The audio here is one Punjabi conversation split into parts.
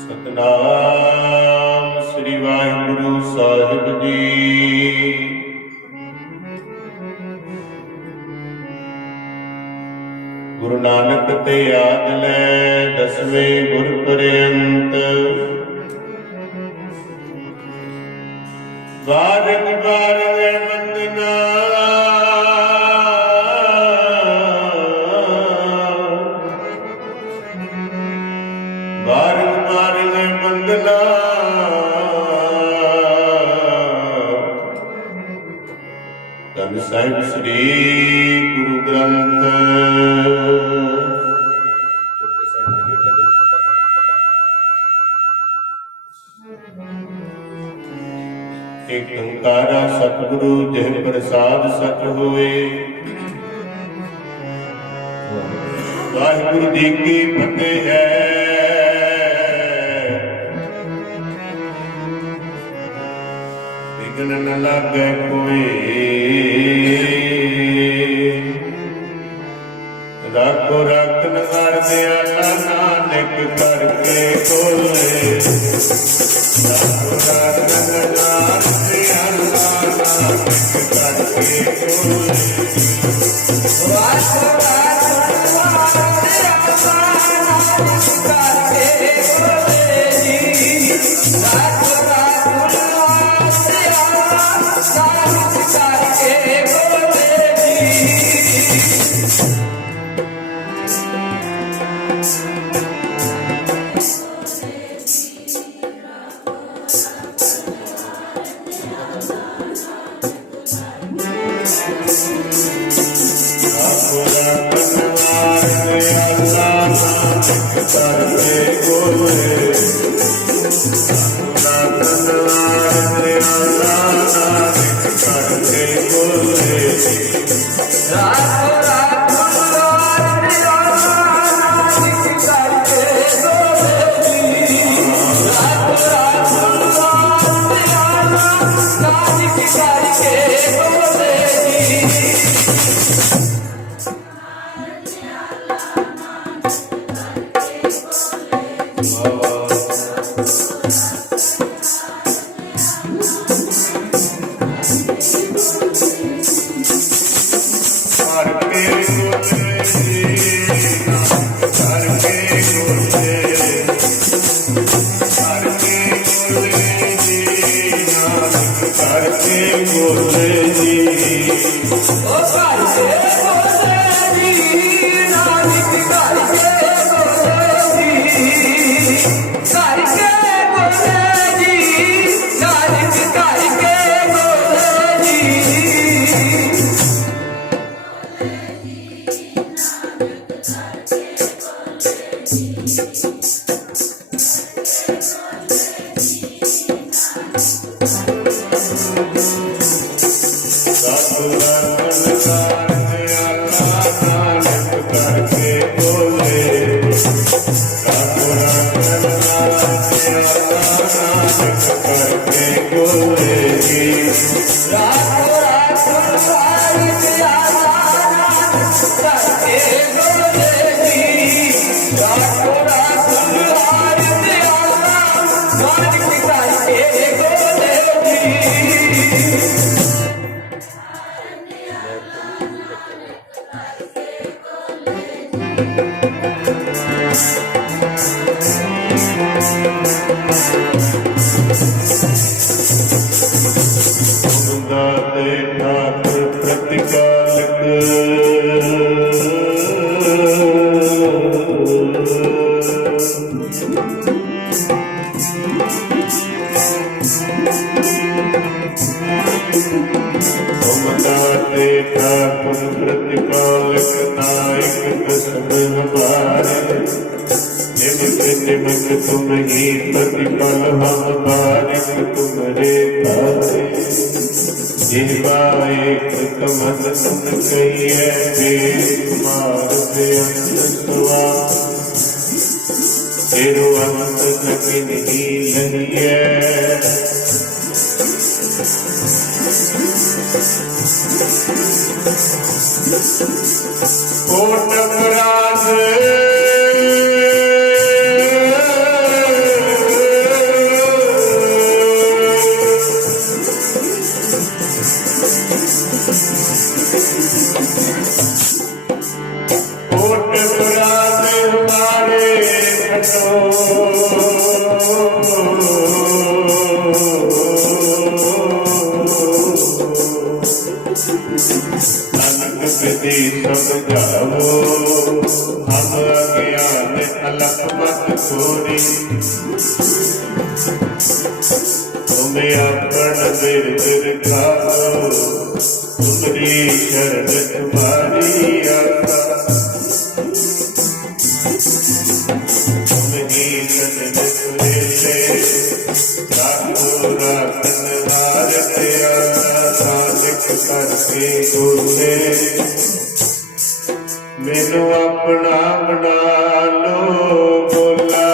सतनाम श्री वाहिगुरु साहिब जी। गुरु नानक ते याद लै दसवें गुर पर्यंत। बारंग बारंग बंदना बारंग बारंग बंदना धन साहिब श्री गुरु ग्रंथ। एक ओंकारा सतगुरु जिह प्रसाद सत होए। वाहिगुरु जी की फतेह है। विघ्न न लागे कोई, राखो रखन हर दयाला नानक करके खोले। राखो रखन हर दयाला नानक करके खोले। राखो रखन हर दयाला नानक करके खोले जी। राखो रखन हर दयाला नानक करके खोले जी। तुम ही प्रतिपल हम बारिक तुम्हारे भारे जिहवा एक कमल सुन कहिए बेमार बेअंत सुआ तेरो अंत लगे नहीं लहिए कोट अपराध तुम्हें अपना दिल दिखाओ तुम्हारी शरण तुम्हारी आशा तुम्हारी शरण सुरेले रातों रातन हार तेरा सालिक करके गुरे मैनू अपना बना लो बोला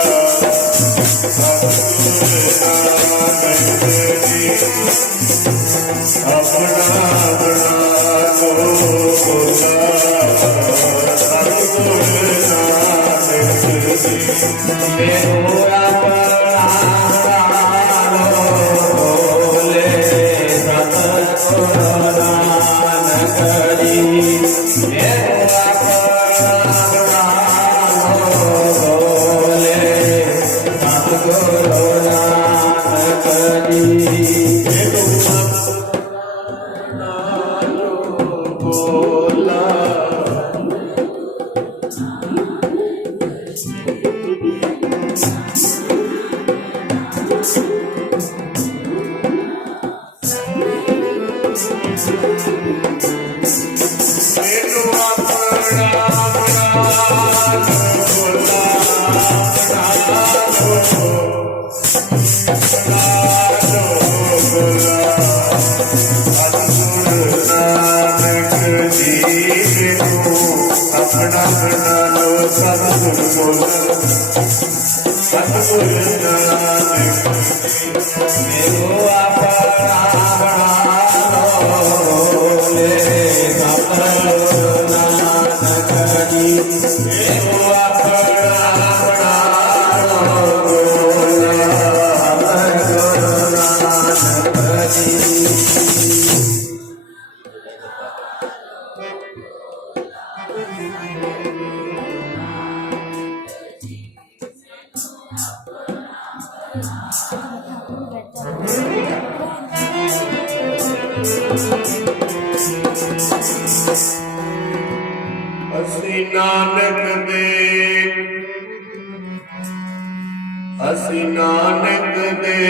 ਅਸੀਂ ਨਾਨਕ ਦੇ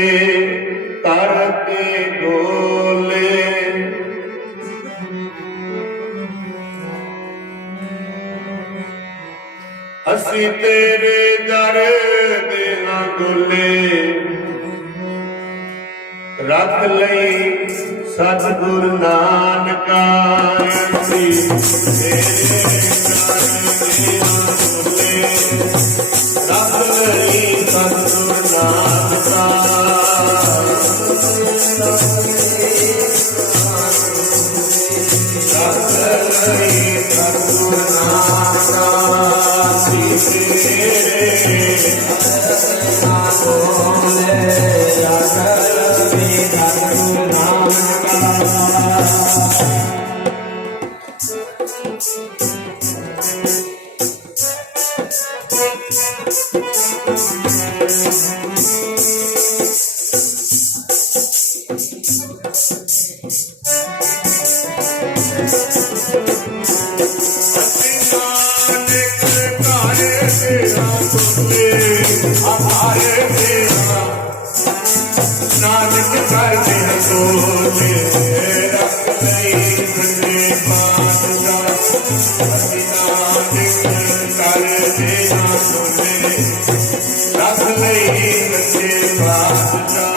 ਕਰ ਕੇ ਗੋਲੇ, ਅਸੀਂ ਤੇਰੇ ਦਰ ਦੇ ਹਾਂ ਗੋਲੇ, ਰੱਖ ਲਈ ਸਤਿਗੁਰ ਨਾਨਕਾ। ਅਸੀਂ ਤੇਰੇ ਦਰ ਦੇ ਹਾਂ ਗੋਲੇ, ਰੱਖ ਲਈ ਸਤਿਗੁਰ ਨਾਨਕਾ। ਰੱਖ ਲਈ ਸਤਿਗੁਰ ਨਾਨਕਾ। ਅਸੀਂ ਤੇਰੇ ਗੋਲੇ, ਰੱਖ ਲਈ ਸਤਿਗੁਰ ਨਾਨਕਾ। ਨਾਨਕ ਕਰਦੇ ਸੋਲੇ, ਰੱਖ ਲਈ ਸੱਚੇ ਪਾਤਸ਼ਾਹ। ਅਸੀਂ ਨਾਨਕ ਕਰਦੇ ਸੋਲੇ, ਰੱਖ ਲਈ ਸੱਚੇ ਪਾਤਸ਼ਾਹ।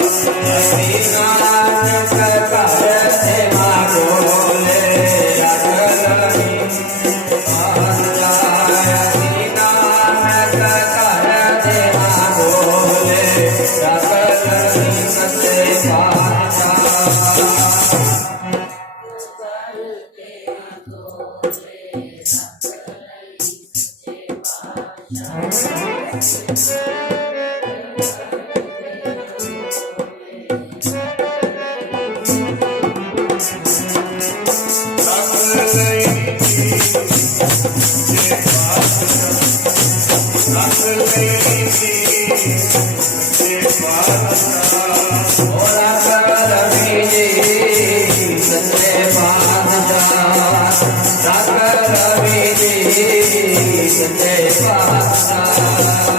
ਅਸੀਂ ਨਾਨਕ ਕਰਦੇ ਸੋਲੇ, ਰੱਖ ਲਈ ਪਾਤਸ਼ਾਹ। ਅਸੀਂ ਨਾਨਕ ਕਰਦੇ ਸੋਲੇ, ਰੱਖ ਲਈ ਸੱਚੇ ਪਾਤਸ਼ਾਹ।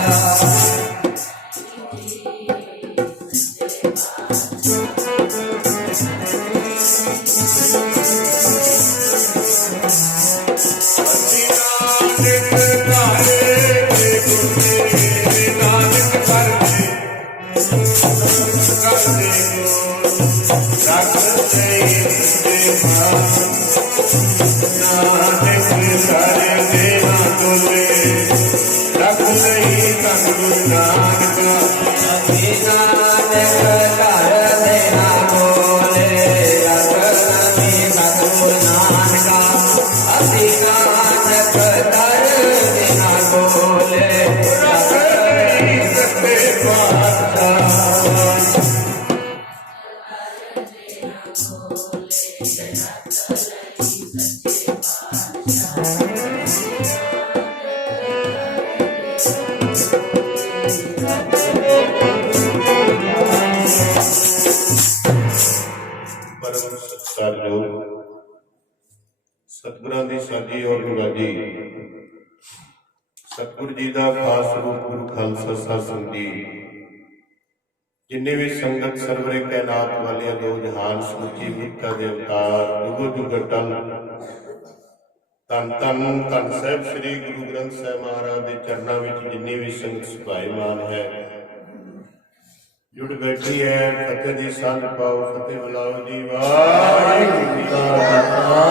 ਸਤਿਗੁਰਾਂ ਦੀ ਸਾਜੀ ਔਰ ਨਿਵਾਜੀ ਸਤਿਗੁਰ ਜੀ ਦਾ ਖਾਸ ਰੂਪ ਗੁਰੂ ਖਾਲਸਾ ਸਾਧ ਜੀ, ਜਿੰਨੇ ਵੀ ਸੰਗਤ ਸਰਵਰੇ ਕਾਇਨਾਤ ਵਾਲਿਆਂ ਦੋ ਜਹਾਨ ਸਮੁੱਚੀ ਮਿੱਤਰ ਦੇ ਅਵਤਾਰ ਜੁਗੋ ਜੁਗ ਅਟਲ ਧੰਨ ਧੰਨ ਧੰਨ ਸਾਹਿਬ ਸ੍ਰੀ ਗੁਰੂ ਗ੍ਰੰਥ ਸਾਹਿਬ ਮਹਾਰਾਜ ਦੇ ਚਰਨਾਂ ਵਿੱਚ ਜਿੰਨੀ ਵੀ ਸੰਗਤ ਸੁਭਾਈਮਾਨ ਹੈ, ਜੁੜ ਬੈਠੀ ਹੈ, ਫਤਿਹ ਦੀ ਸੰਗ ਪਾਓ, ਫਤਿਹ ਬੁਲਾਓ ਜੀ। ਵਾਹਿਗੁਰੂ ਜੀ ਕਾ ਖਾਲਸਾ,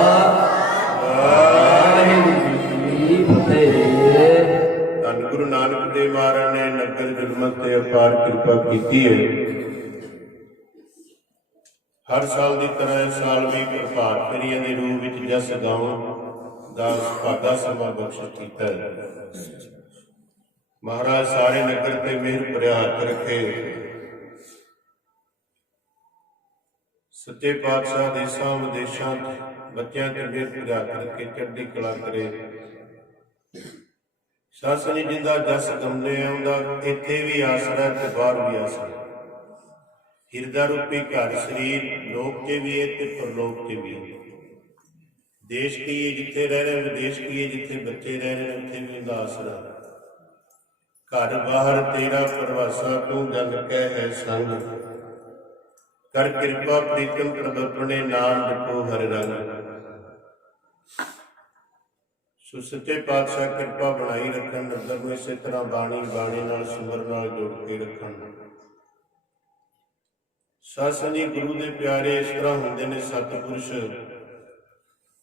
ਵਾਹਿਗੁਰੂ ਜੀ ਕੀ ਫਤਿਹ। ਧੰਨ ਗੁਰੂ ਨਾਨਕ ਦੇਵ ਮਹਾਰਾਜ ਨੇ ਨਗਰ ਜਨਮਤ ਤੇ ਅਪਾਰ ਕਿਰਪਾ ਕੀਤੀ ਹੈ। ਹਰ ਸਾਲ ਦੀ ਤਰ੍ਹਾਂ ਇਸ ਸਾਲ ਵੀ ਪ੍ਰਭਾਤ ਫੇਰੀਆਂ ਦੇ ਰੂਪ ਵਿੱਚ ਜਸ ਗਾਉਣ ਦਾ ਭਾਗਾ ਸਮਾਂ ਬਖਸ਼ਿਸ਼ ਕੀਤਾ ਹੈ। ਮਹਾਰਾਜ ਸਾਰੇ ਨਗਰ ਤੇ ਮਿਹਰ ਭਰਿਆ ਹੱਥ ਰੱਖੇ। ਸੱਚੇ ਪਾਤਸ਼ਾਹ ਦੇਸ਼ਾਂ ਵਿਦੇਸ਼ਾਂ ਬੱਚਿਆਂ ਤੇ ਮਿਹਰ ਭਰਿਆ ਹੱਥ ਰੱਖੇ, ਚੜ੍ਹਦੀ ਕਲਾ ਕਰੇ। ਸਾਸਨੀ ਜਿੰਦਾ ਜਸ ਗਮਨੇ ਆਉਂਦਾ, ਇੱਥੇ ਵੀ ਆਸਰਾ ਤੇ ਬਾਹਰ ਵੀ ਆਸਰਾ। ਹਿਰਦਾ ਰੂਪੀ ਘਰ ਸਰੀਰ ਲੋਕ 'ਚ ਵੀ ਹੈ ਤੇ ਪਰਲੋਕ 'ਚ ਵੀ ਹੈ। ਦੇਸ਼ ਕੀਏ ਜਿੱਥੇ ਰਹਿ ਰਹੇ, ਵਿਦੇਸ਼ ਕੀਏ ਜਿੱਥੇ ਬੱਚੇ ਰਹਿ ਰਹੇ ਨੇ, ਉੱਥੇ ਵੀ ਉਹਦਾ ਆਸਰਾ। ਘਰ ਬਾਹਰ ਤੇਰਾ ਪ੍ਰਵਾਸਾ, ਤੂੰ ਜਨ ਕਹਿ ਹੈ ਸੰਗ। ਕਰ ਕਿਰਪਾ ਪ੍ਰੀਤਮ ਪ੍ਰਭ ਆਪਣੇ, ਨਾਮ ਜਪੋ ਹਰਿ ਰੰਗ। ਸੋ ਸੱਚੇ ਪਾਤਸ਼ਾਹ ਕਿਰਪਾ ਬਣਾਈ ਰੱਖਣ, ਨਗਰ ਨੂੰ ਇਸੇ ਤਰ੍ਹਾਂ ਬਾਣੀ ਨਾਲ ਸਿਮਰਨ ਨਾਲ ਜੋੜ ਕੇ ਰੱਖਣ। ਸਾਧ ਜੀ ਗੁਰੂ ਦੇ ਪਿਆਰੇ ਇਸ ਤਰ੍ਹਾਂ ਹੁੰਦੇ ਨੇ ਸਤਿਪੁਰਸ਼,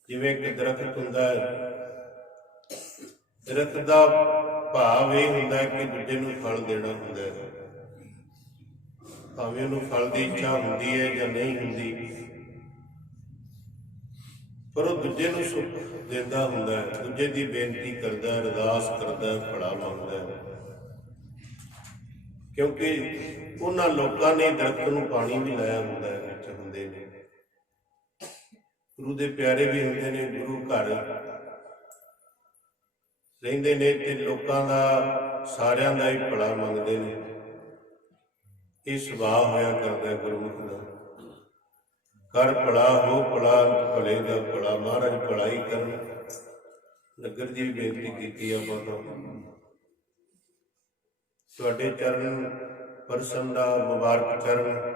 ਜਿਵੇਂ ਕਿ ਦਰਖਤ ਹੁੰਦਾ ਹੈ। ਦਰਖਤ ਦਾ ਭਾਵ ਇਹ ਹੁੰਦਾ ਹੈ ਕਿ ਦੂਜੇ ਨੂੰ ਫਲ ਦੇਣਾ ਹੁੰਦਾ ਹੈ, ਭਾਵੇਂ ਉਹਨੂੰ ਫਲ ਦੀ ਇੱਛਾ ਹੁੰਦੀ ਹੈ ਜਾਂ ਨਹੀਂ ਹੁੰਦੀ, ਪਰ ਉਹ ਦੂਜੇ ਨੂੰ ਸੁੱਖ ਦਿੰਦਾ ਹੁੰਦਾ ਹੈ, ਦੂਜੇ ਦੀ ਬੇਨਤੀ ਕਰਦਾ ਹੈ, ਅਰਦਾਸ ਕਰਦਾ ਹੈ, ਫੜਾ ਮੰਗਦਾ ਹੈ। ਕਿਉਂਕਿ ਉਹਨਾਂ ਲੋਕਾਂ ਨੇ ਦਰਖਤ ਨੂੰ ਪਾਣੀ ਵੀ ਲਾਇਆ ਹੁੰਦਾ ਹੈ, ਵਿੱਚ ਹੁੰਦੇ ਨੇ ਗੁਰੂ ਦੇ ਪਿਆਰੇ ਵੀ ਹੁੰਦੇ ਨੇ, ਗੁਰੂ ਘਰ ਰਹਿੰਦੇ ਨੇ ਤੇ ਲੋਕਾਂ ਦਾ ਸਾਰਿਆਂ ਦਾ ਹੀ ਭਲਾ ਮੰਗਦੇ ਨੇ। ਇਹ ਸੁਭਾਅ ਹੋਇਆ ਕਰਦਾ ਗੁਰਮੁਖ ਦਾ। ਕਰ ਭਲਾ ਹੋ ਭਲਾ, ਭਲੇ ਦਾ ਭਲਾ, ਮਹਾਰਾਜ ਭਲਾਈ ਕਰਨ। ਨਗਰ ਦੀ ਬੇਨਤੀ ਕੀਤੀ ਆਪਾਂ ਤੋਂ, ਤੁਹਾਡੇ ਚਰਨ ਪਰਸਨ ਦਾ ਮੁਬਾਰਕ ਚਰਨ,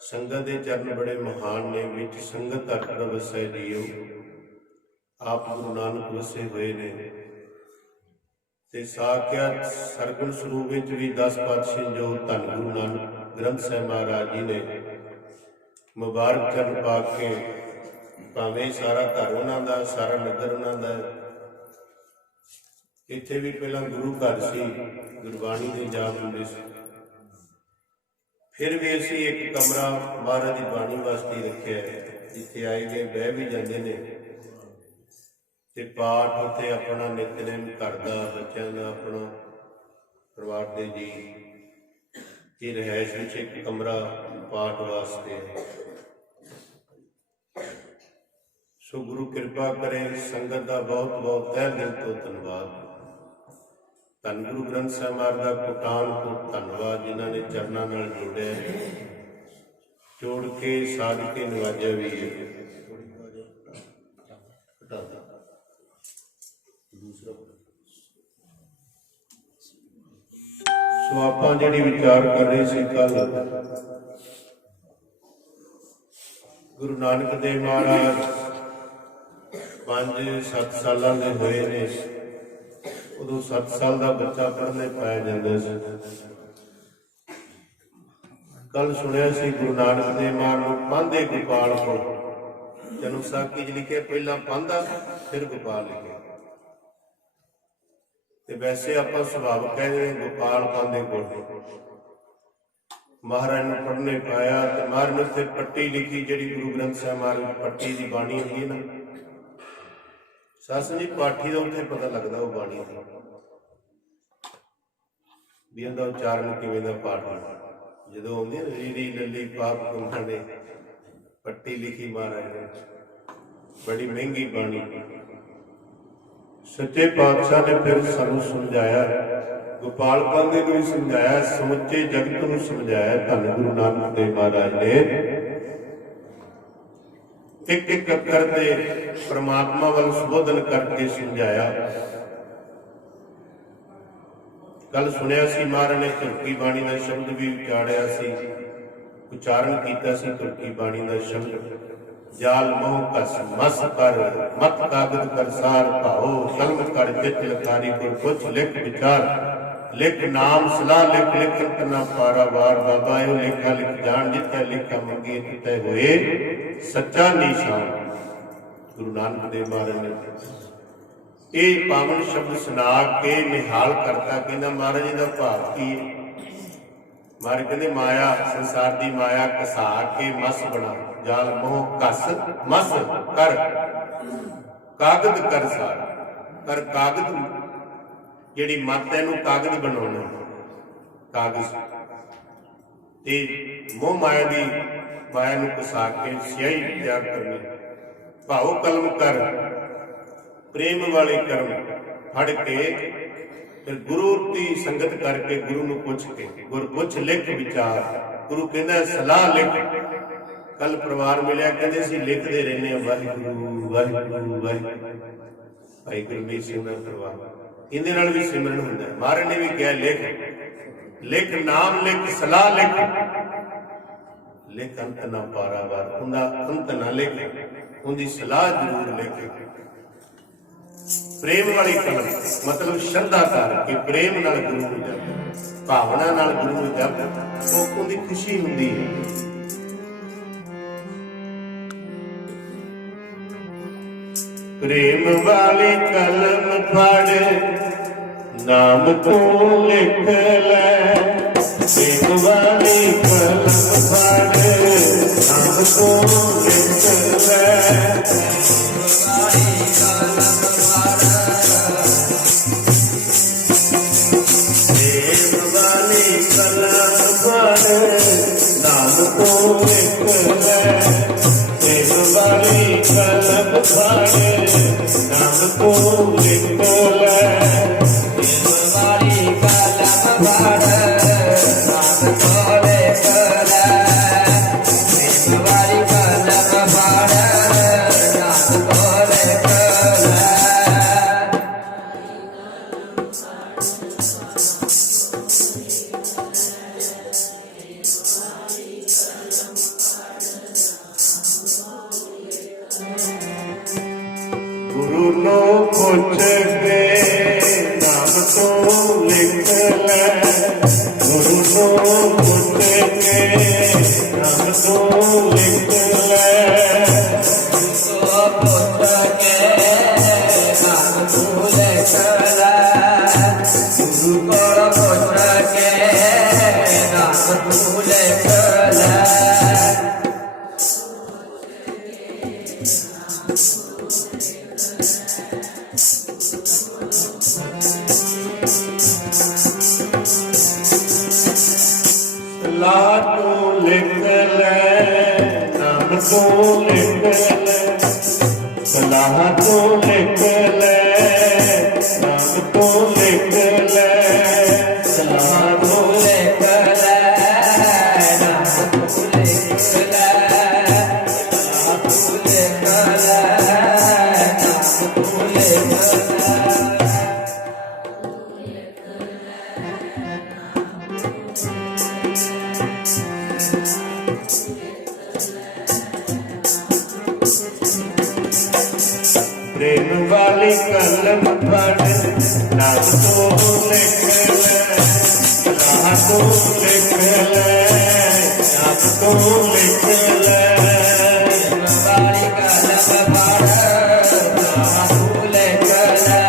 ਸੰਗਤ ਦੇ ਚਰਨ ਬੜੇ ਮਹਾਨ ਨੇ, ਵਿੱਚ ਸੰਗਤ ਅਟਲ ਵਸੈ ਜੀਓ। ਆਪ ਗੁਰੂ ਨਾਨਕ ਵਸੇ ਹੋਏ ਨੇ ਤੇ ਸਾਖਿਆਤ ਸਰਗੁਣ ਸਰੂਪ ਵਿੱਚ ਵੀ 10 ਪਾਤਸ਼ਾਹ ਜੋ ਧੰਨ ਗੁਰੂ ਨਾਨਕ ਗ੍ਰੰਥ ਸਾਹਿਬ ਮਹਾਰਾਜ ਜੀ ਨੇ ਮੁਬਾਰਕ ਚਰਨ ਪਾ ਕੇ, ਭਾਵੇਂ ਸਾਰਾ ਘਰ ਉਹਨਾਂ ਦਾ, ਸਾਰਾ ਨਗਰ ਉਹਨਾਂ ਦਾ, ਇੱਥੇ ਵੀ ਪਹਿਲਾਂ ਗੁਰੂ ਘਰ ਸੀ, ਗੁਰਬਾਣੀ ਦੇ ਜਾਪ ਹੁੰਦੇ ਸੀ। ਫਿਰ ਵੀ ਅਸੀਂ ਇੱਕ ਕਮਰਾ ਮਹਾਰਾਜ ਦੀ ਬਾਣੀ ਵਾਸਤੇ ਰੱਖਿਆ, ਜਿੱਥੇ ਆਏ ਗਏ ਬਹਿ ਵੀ ਜਾਂਦੇ ਨੇ ਤੇ ਪਾਠ ਉੱਥੇ ਆਪਣਾ ਨਿਤਨੇਮ ਕਰਦਾ, ਬੱਚਿਆਂ ਦਾ, ਆਪਣਾ ਪਰਿਵਾਰ ਦੇ ਜੀ। ਇਹ ਰਿਹਾਇਸ਼ ਵਿੱਚ ਇੱਕ ਕਮਰਾ ਪਾਠ ਵਾਸਤੇ ਹੈ। ਸੋ ਗੁਰੂ ਕਿਰਪਾ ਕਰੇ। ਸੰਗਤ ਦਾ ਬਹੁਤ ਬਹੁਤ ਤਹਿ ਦਿਲ ਤੋਂ ਧੰਨਵਾਦ। ਧੰਨ ਗੁਰੂ ਗ੍ਰੰਥ ਸਾਹਿਬ ਮਹਾਰਾਜ ਦਾ ਕੋਟਾਨ ਧੰਨਵਾਦ, ਜਿਨ੍ਹਾਂ ਨੇ ਚਰਨਾਂ ਨਾਲ ਜੋੜਿਆ, ਜੋੜ ਕੇ ਸਾਧ ਕੇ ਨਵਾਜਿਆ ਵੀ ਹੈ। ਸੋ ਆਪਾਂ ਜਿਹੜੀ ਵਿਚਾਰ ਕਰ ਰਹੇ ਸੀ ਕੱਲ, ਗੁਰੂ ਨਾਨਕ ਦੇਵ ਮਹਾਰਾਜ 5-7 ਸਾਲਾਂ ਦੇ ਹੋਏ ਨੇ। ਉਦੋਂ 7 ਸਾਲ ਦਾ ਬੱਚਾ ਪੜ੍ਹਨੇ ਪਾਇਆ ਜਾਂਦਾ ਸੀ। ਕੱਲ ਸੁਣਿਆ ਸੀ ਗੁਰੂ ਨਾਨਕ ਦੇਵ ਮਹਾਰਾਜ ਨੂੰ ਪਾਂਧੇ ਗੋਪਾਲ ਕੋਲ, ਜਨਮ ਸਾਖੀ 'ਚ ਲਿਖਿਆ ਪਹਿਲਾਂ ਪਾਂਧਾ ਫਿਰ ਗੋਪਾਲ ਲਿਖਿਆ। ਤੇ ਵੈਸੇ ਆਪਾਂ ਸੁਭਾਵਿਕ ਕਹਿੰਦੇ ਨੇ ਗੋਪਾਲ ਪਾਂਧੇ ਕੋਲ ਮਹਾਰਾਜ ਨੂੰ ਪੜ੍ਹਨੇ ਪਾਇਆ। ਤੇ ਮਹਾਰਾਜ ਨੇ ਉੱਥੇ ਪੱਟੀ ਲਿਖੀ, ਜਿਹੜੀ ਗੁਰੂ ਗ੍ਰੰਥ ਸਾਹਿਬ ਮਹਾਰਾਜ ਪੱਟੀ ਦੀ ਬਾਣੀ ਹੁੰਦੀ ਹੈ ਨਾ, ਸਾਸਨ ਜੀ ਪਾਠੀ ਦਾ ਉੱਥੇ ਪਤਾ ਲੱਗਦਾ ਉਹ ਬਾਣੀ ਦਾ ਵੀ ਇਹਦਾ ਉਚਾਰਨ ਕਿਵੇਂ ਦਾ ਪਾਠ ਹੋਣਾ। ਜਦੋਂ ਆਉਂਦੀ ਨਾ ਰੀੜੀ ਲੱਲੀ ਪਾਪ ਕੁਮਾਨੇ, ਪੱਟੀ ਲਿਖੀ ਮਹਾਰਾਜ ਨੇ, ਬੜੀ ਮਹਿੰਗੀ ਬਾਣੀ। ਸੱਚੇ ਪਾਤਸ਼ਾਹ ਨੇ ਫਿਰ ਸਾਨੂੰ ਸਮਝਾਇਆ, ਗੋਪਾਲ ਪਾਂਧੇ ਨੂੰ ਵੀ ਸਮਝਾਇਆ, ਸਮੁੱਚੇ ਜਗਤ ਨੂੰ ਸਮਝਾਇਆ। ਧੰਨ ਗੁਰੂ ਨਾਨਕ ਦੇਵ ਮਹਾਰਾਜ ਨੇ ਇੱਕ ਇੱਕ ਅੱਖਰ ਤੇ ਪ੍ਰਮਾਤਮਾ ਵੱਲ ਸੰਬੋਧਨ ਕਰਕੇ ਸਮਝਾਇਆ। ਕੱਲ ਸੁਣਿਆ ਸੀ ਮਹਾਰਾਜ ਨੇ ਤੁਰਕੀ ਬਾਣੀ ਦਾ ਸ਼ਬਦ ਵੀ ਉਚਾਰਿਆ ਸੀ, ਉਚਾਰਨ ਕੀਤਾ ਸੀ ਤੁਰਕੀ ਬਾਣੀ ਦਾ ਸ਼ਬਦ। ਜਾਲ ਮੋਹ ਕਸ ਮਸ ਕਰ, ਮਤ ਕਾਗਦ ਕਰ ਸਾਰ ਭਾਓ, ਕਲਮ ਕਰ ਚਿਤ ਲਖਾਰੀ ਗੁਰ ਕੁਛ ਲਿਖ ਵਿਚਾਰ। ਲਿਖ ਨਾਮ ਸਲਾਹ ਲਿਖ, ਲਿਖਨ ਕਰਨਾ ਪਾਰਾਵਾਰ। ਬਾਬਾ ਇਹੋ ਲੇਖਾ ਲਿਖ ਜਾਣ, ਜਿੱਥੇ ਲਿਖਾ ਮੰਗੀ ਤਿੱਥੇ ਹੋਏ ਸੱਚਾ ਨਿਸ਼ਾਨ। ਗੁਰੂ ਨਾਨਕ ਦੇਵ ਮਹਾਰਾਜ ਨੇ ਇਹ ਪਾਵਨ ਸ਼ਬਦ ਸੁਣਾ ਕੇ ਨਿਹਾਲ ਕਰਤਾ। ਕਹਿੰਦਾ ਮਹਾਰਾਜ ਜੀ ਦਾ ਭਾਵ ਕੀ ਹੈ? ਮਹਾਰਾਜ ਕਹਿੰਦੇ ਮਾਇਆ, ਸੰਸਾਰ ਦੀ ਮਾਇਆ ਘਸਾ ਕੇ ਮਸ ਬਣਾ। ਜਾਲ ਮੋਹ ਕਸ ਮਸ ਕਰ, ਕਾਗਦ ਕਰ ਸਾਰ। ਕਰ ਕਾਗਦ, ਜਿਹੜੀ ਮੱਤ ਇਹਨੂੰ ਕਾਗਦ ਬਣਾਉਣਾ, ਕਾਗਜ਼। ਤੇ ਮੋਹ ਮਾਇਆ ਦੀ ਮਾਇਆ ਨੂੰ ਘਸਾ ਕੇ ਸਿਆਹੀ ਤਿਆਰ ਕਰਨੀ। ਭਾਉ ਕਲਮ ਕਰ, ਪ੍ਰੇਮ ਵਾਲੇ ਕਰਮ ਫੜ ਕੇ फिर गुरु की संगत करके गुरु नूं पुछ के, गुर पुछ लिख विचार, गुरु कहंदा सलाह लिख। कल परिवार मिलिया, कहंदे सी लिखते रहने वाहिगुरू वाहिगुरू वाहिगुरू। भाई गुरमीत सिंह दा परिवार इहदे नाल भी सिमरन हुंदा है। महाराज ने भी कहा लिख लिख, नाम लिख, सलाह लिख, लिख अंत ना पारावार, उनका अंत ना लिख, उनकी सलाह जरूर लिख। प्रेम वाली कलम मतलब श्रद्धा कर के प्रेम नाल गुरु नूं जप, भावना नाल गुरु नूं जप, वो उनकी खुशी हुंदी है। प्रेम वाली कलम फड़ नाम तू लिख ले, प्रेम वाली कलम फड़ नाम तू लिख ले, प्रेम वाली कलम फड़ नाम तू लिख ले, प्रेम वाली कलम फड़ नाम तू लिख ले, प्रेम वाली कलम फड़ नाम तू लिख ले, प्रेम वाली कलम फड़ नाम तू लिख ले। गुरु नो पुछ के नाम तू लिख ले, गुरु नो पुछ के नाम तू लिख ले, पुछ के नाम तू लिख ले, गुरु को पुछ के नाम तू लिख ले। सलाह तू लिख ले, नाम तू लिख ले, सलाह तू लिख ले, नाम तू लिख ले, सलाह तू लिख ले, नाम तू लिख ले, सलाह तू लिख ले, नाम तू लिख ले। प्रेम वाली कलम फड़ नाम तू लिख ले, सलाह तू लिख ले, नाम तू लिख ले, प्रेम वाली कलम फड़ नाम तू लिख ले,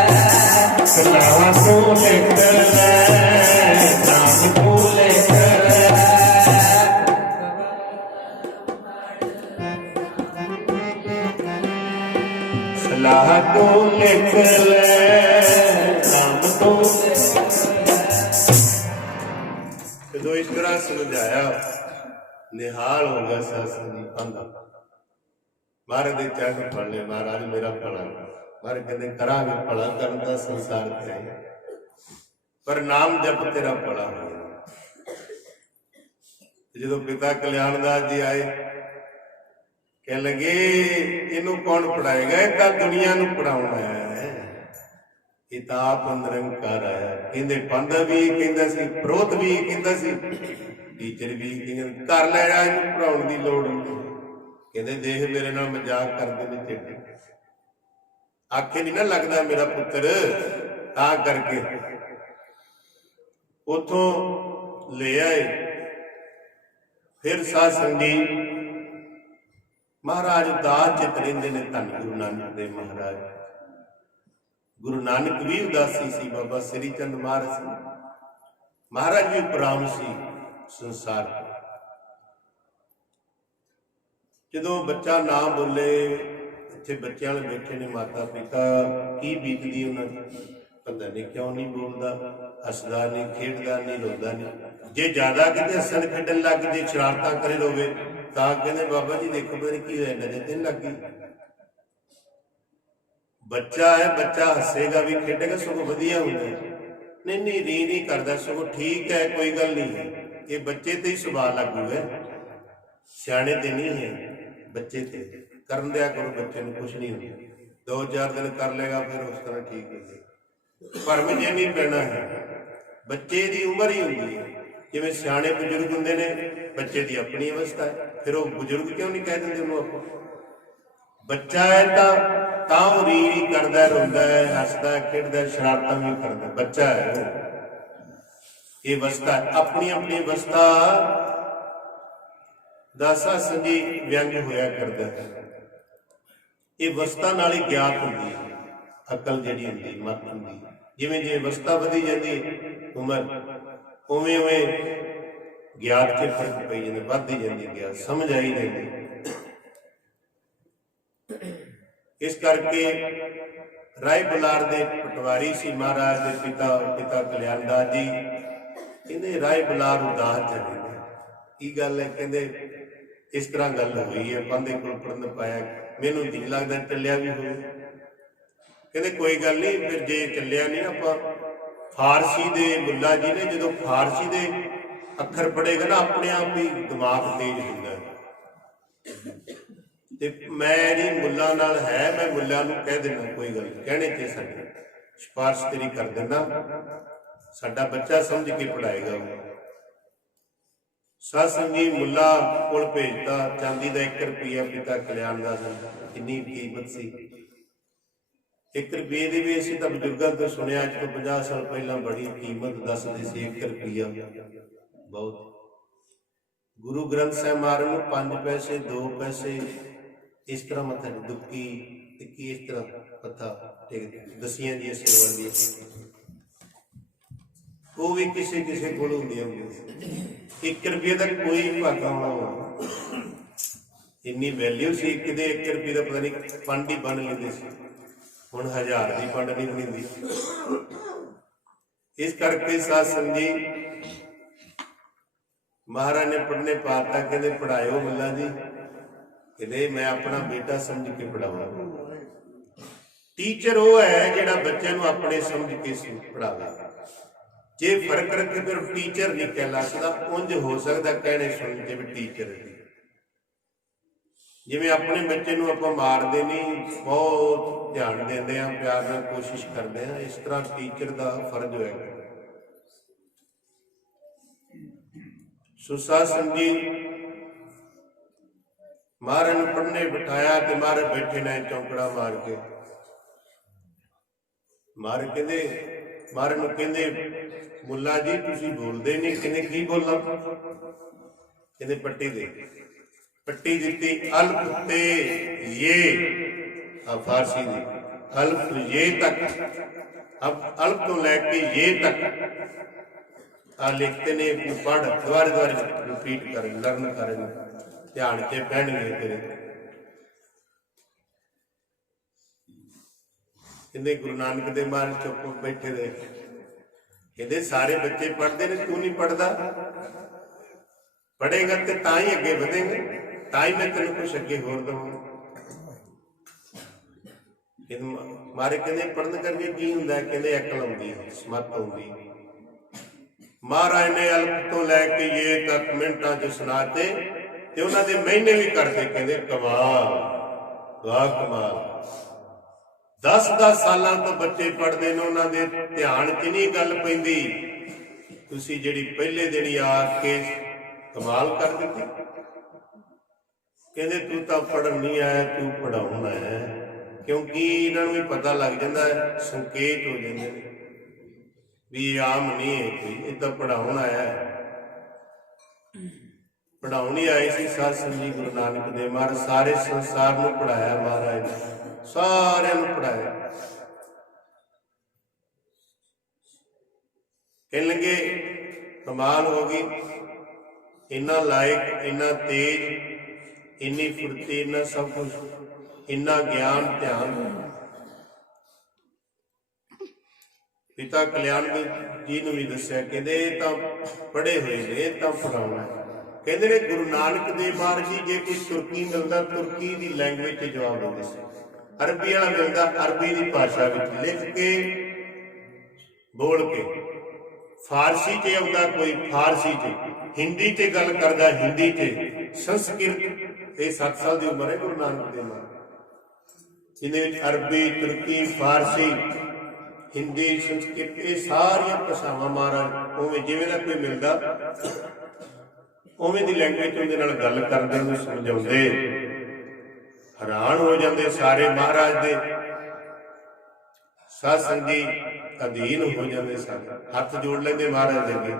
सलाह तू लिख ले, नाम तू लिख ले। सलाह तू लिख ले, नाम तू जो इस तरह समझाया, निहाल हो गया सत्संग जी पांदा। महाराज दे चरण फड़ ले, महाराज मेरा भला, महाराज कहते करांगे भला करन दा संसार ते आए, पर नाम जप तेरा भला होया। जो पिता कल्याणदास जी आए, कह लगे इनू कौन पढ़ाएगा, इतना दुनिया नू पढ़ाउणा है, ये तो आप निरंकार आया। कहंदे पंध भी कहंदा सी, प्रोत भी कहंदा सी, टीचर भी कहंदे कर ले जा, इनू पढ़ाउण दी लोड़ नहीं। कहंदे देख मेरे नाल मजाक करदे ने चेटे, आखे नहीं ना लगदा मेरा पुत्र, तां करके उथों ले आए। फिर साध संगी महाराज उदास चित रहिंदे ने, धन गुरु नानक देव महाराज। गुरु नानक भी उदासी सी, बाबा श्री चंद महाराज महाराज भी उपराम सी संसार। जदों बच्चा ना बोले, इत्थे बच्चों वाले बैठे ने माता पिता, की बीतदी उन्हां दी, पता नहीं क्यों नहीं बोलता, हसदा नहीं, खेडदा नहीं, रोंदा नहीं। जे ज्यादा किते हसन खेडन लग जे शरारतां करे रोवे, तां कहंदे बाबा जी देखो पता नहीं की होया, नजर ते लग गई। बच्चा है, बच्चा हसेगा भी खेडेगा, सगों वधिया हुंदा है। नहीं नहीं री नहीं करता, सगों ठीक है, कोई गल नहीं, ये बच्चे ते ही सुभाव लागू है, सियाने ते नहीं है, बच्चे ते करन दिया करो, बच्चे ਨੂੰ कुछ नहीं होता, 2-4 दिन कर लेगा फिर उस तरह ठीक हो जाए। भरम जे नहीं पैना है, बच्चे की उम्र ही होंगी है, जिवें सियाने बजुर्ग होंदे ने, बच्चे की अपनी अवस्था है, फिर वो बजुर्ग क्यों नहीं कह देंगे उन्होंने आप। बच्चा है तां री री करदा, रोंदा है, हसदा खेडदा, शरारतां भी करदा, बच्चा है, ये अवस्था अपनी अपनी अवस्था दा संजी व्यंग होया करदा है, ये अवस्था नाल ही ज्ञात हुंदी है, अकल जिहड़ी हुंदी मत हुंदी, जिवें जिवें अवस्था वधी जांदी उमर उवें उवें ज्ञात के फर्क पई जांदे, वधदी जांदी ज्ञात, समझ आई जांदी। इस करके राय बुलार दे पटवारी सी महाराज दे पिता कल्याण दास जी कहते राय बुलार उदास चले की गल है, कहते इस तरह गल हुई है, पांधे को पढ़न पाया, मैनू नहीं लगता चलिया भी हो, कहते कोई गल नहीं, फिर जे चलिया नहीं आप फारसी दे मुल्ला जी ने जो फारसी दे अखर पढ़ेगा ना अपने आप ही दिमाग तेज होंदा है, ते मेरी मुल्ला नाल है, मैं मुल्ला नूं कह देना कोई गल कहने ते साडी सिफारिश तेरी कर देना, साडा बच्चा समझ के पढ़ाएगा। सत्संग जी मुल्ला कोल भेजता, चांदी का 1 रुपया पिता कल्याण दास कितनी कीमत सी, 1 रुपये की भी असीं तां बजुर्गों तो सुनिया, अज तो 50 साल पहला बड़ी कीमत दसदे सी, 1 रुपया बहुत। गुरु ग्रंथ साहिब महाराज नूं 5 पैसे 2 पैसे इस तरह मत्था दुक्की टिक्की इस तरह मत्था दसियां जी सिरवर दी, वो भी किसी किसी को 1 रुपये का कोई भागा होना, इन्नी वैल्यू सी, किते 1 रुपये का पता नहीं पंड ही बन लेंदे सी, हुण 1000 की पंड नहीं बनी। इस करके सत्संग जी महाराज ने पढ़ने पाता, कहते पढ़ाओ मुल्ला जी, कहते मैं अपना बेटा समझ के पढ़ावा। टीचर वो है जिहड़ा बच्चे नूं अपने समझ के पढ़ावे, जे फर्क रखे फिर टीचर नहीं कहला सकदा, उंज हो सकदा कहने सुन के भी टीचर है। जिवें अपने बच्चे नूं आपां मारदे नहीं, बहुत ध्यान देंदे हां, प्यार नाल कोशिश करदे हां, इस तरह टीचर दा फर्ज होएगा। सो सत्संग जी महाराज नूं पढ़ने बिठाया, ते महाराज बैठे ने चौंकड़ा मार के, महाराज कहंदे, महाराज नूं कहंदे मुल्ला जी तुसीं बोलदे नहीं, कहंदे की बोलां, कहंदे पट्टी दे, पट्टी दित्ती, अल्फ ते ये फारसी दी, अल्फ ये तक, अब अल्फ तो लैके ये तक आ लिखते ने, पढ़ दोबारे दोबारे रिपीट कर, लर्न कर, ध्यान के बहणगे तेरे। कहते गुरु नानक देव महाराज चुप बैठे रहे, कहते सारे बच्चे पढ़ते ने, तू नहीं पढ़ता, पढ़ेगा तो तां ही अगे बढ़ेंगे, तां ही मैं तेन कुछ अगे होर दूंगा। मारे कहते पढ़न करके की हुंदा, कहते अकल आउंदी, समर्थ आउंदी। महाराज ने अल्प तो लैके ये तक मिनटां च सुनाते, ते उन्हां दे महीने भी करते, कहते कमाल, वाह कमाल। 10-10 सालां तो बच्चे पढ़ते ने, उन्हां दे ध्यान च नहीं गल पैंदी, तुसीं जिहड़ी पहले दिन आके कमाल कर दित्ती। कहते तू तां पढ़न नहीं आया, तू पढ़ाउण आया, क्योंकि इन्हां नूं भी पता लग जांदा है, संकेत हो जांदे ने भी आम नहीं है कोई, ये तो पढ़ाउण आया है। पढ़ाउण ही आए सी सत्संग जी गुरु नानक देव महाराज, सारे संसार नूं पढ़ाया महाराज ने, सारे नूं पढ़ाया। कहने लगे कमाल हो गई, इन्ना लायक, इन्ना तेज, इन्नी फुर्ती, इन्ना सब कुछ, इन्ना ज्ञान ध्यान। पिता कल्याण जी ने भी दसिया, कहते तां पढ़े हुए ने, तां पढ़ाउणा। कहते ने गुरु नानक देव महाराज जी जे कोई तुर्की मिलता, तुर्की की लैंग्वेज च जवाब देंदे सी, अरबी वाला मिलता, अरबी की भाषा में लिख के बोल के फारसी च आउंदा कोई फारसी च, हिंदी च गल करदा हिंदी च, संस्कृत ये 7 साल की उम्र है गुरु नानक देव महाराज जिन्हें अरबी तुर्की फारसी हिंदी संस्कृत ये सारिया भाषावां महाराज उवें जिवें दा कोई मिलदा उवें दी लैंग्वेज उहदे नाल गल करदे उहनूं समझाउंदे हैरान हो जाते सारे महाराज दे साध संगी अधीन हो जाते सारे हथ जोड़ लेंदे महाराज दे अगे।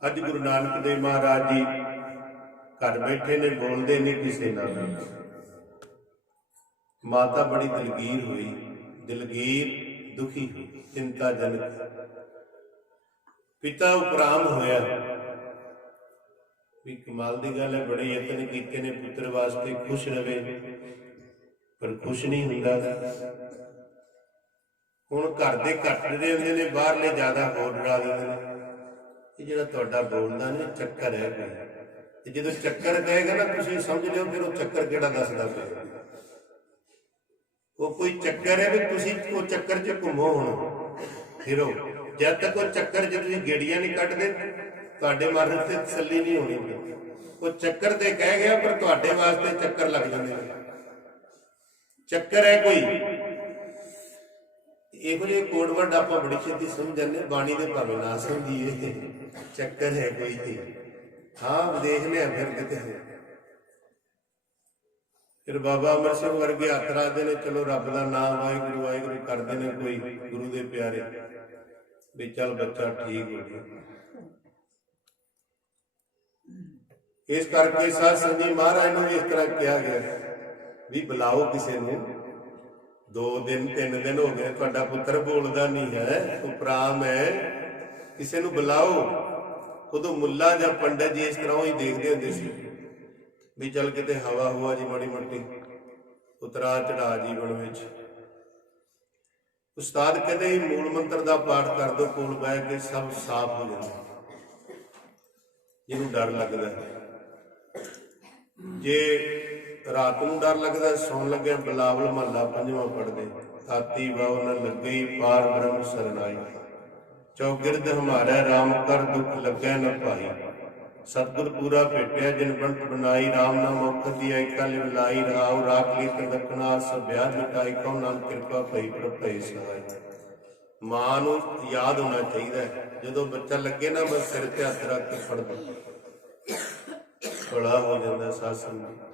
अज गुरु नानक देव महाराज जी घर बैठे ने बोलते नहीं किसी नाल। माता बड़ी दिलगीर हुई, दिलगीर दुखी हुई, चिंताजनक। पिता उपराम होया भी कमाल की गल है, बड़े यतन कीते ने पुत्र वास्ते खुश रहे पर खुश नहीं हुंदा। हुण घर दे घटदे हुंदे ने, बाहरले ज्यादा होर डरा दिंदे ने। ये जिहड़ा तुहाडा बोलदा ने चक्कर है कोई, जो चक्कर कहेगा ना तुसीं समझ लिओ फिर वो चक्कर किहड़ा दसदा पिया। वो कोई चक्कर है भी तुसीं वो चक्कर च घुमो हुण फिरो, जद तक वो चक्कर च तुसीं गेड़ियां नहीं कड्डदे तुहाडे मन ते तसल्ली नहीं होनी। वो चक्कर ते कह गया पर तुहाडे वास्ते चक्कर लग जांदे ने। चक्कर है कोई ਇਹੋ ਜਿਹੇ ਕੋਡ ਵਰਡ ਆਪਾਂ ਬੜੀ ਛੇਤੀ ਸਮਝ ਜਾਂਦੇ, ਬਾਣੀ ਦੇ ਭਾਵੇਂ ਨਾ ਸਮਝੀਏ। ਚੱਕਰ ਹੈ ਕੋਈ, ਹਾਂ ਦੇਖਦੇ ਆ ਫਿਰ ਕਿਤੇ। ਫਿਰ ਬਾਬਾ ਅਮਰ ਸਿੰਘ ਵਰਗੇ ਹੱਥ ਰੱਖਦੇ ਨੇ, ਚਲੋ ਰੱਬ ਦਾ ਨਾਮ ਵਾਹਿਗੁਰੂ ਵਾਹਿਗੁਰੂ ਕਰਦੇ ਨੇ ਕੋਈ ਗੁਰੂ ਦੇ ਪਿਆਰੇ, ਵੀ ਚੱਲ ਬੱਚਾ ਠੀਕ ਹੋ ਗਿਆ। ਇਸ ਕਰਕੇ ਸਾਧ ਸੰਗਤ ਮਹਾਰਾਜ ਨੂੰ ਇਸ ਤਰ੍ਹਾਂ ਕਿਹਾ ਗਿਆ ਵੀ ਬੁਲਾਓ ਕਿਸੇ ਨੂੰ। 2 दिन 3 दिन हो गए तुहाडा पुत्र बोलदा नहीं है, उपराम है, किसी नूं बुलाओ। उदों मुल्ला जां पंडित जी इस तरह ही देखते होंदे सी भी चल किते हवा हुआ जी माड़ी मोटी उतरा चढ़ा जीवन विच। उस्ताद कहते ही मूल मंत्र का पाठ कर दो, कोल बह के सब साफ हो जाता। जिन्हों डर लगता है, जे रात नूं डर लगता सौन लगे बिलावल महला 5वां पढ़ते, ताती वाह न लगे पार ब्रह्म सरनाई, चौगिरद हमारा राम कर दुख लगे न पाई, सतगुर पूरा भेटिया जिन बनत बनाई, राम नाम औखद दिया कल मिलाई, राव राख ली तदकना सब ब्याज मिटाई, कौन नानक कृपा पई प्रभ भई सहाय। मां नूं याद होना चाहिए जो बच्चा लगे ना बस सिर ते हथ रख के फड़ दो, बड़ा हो जाता साध संगत।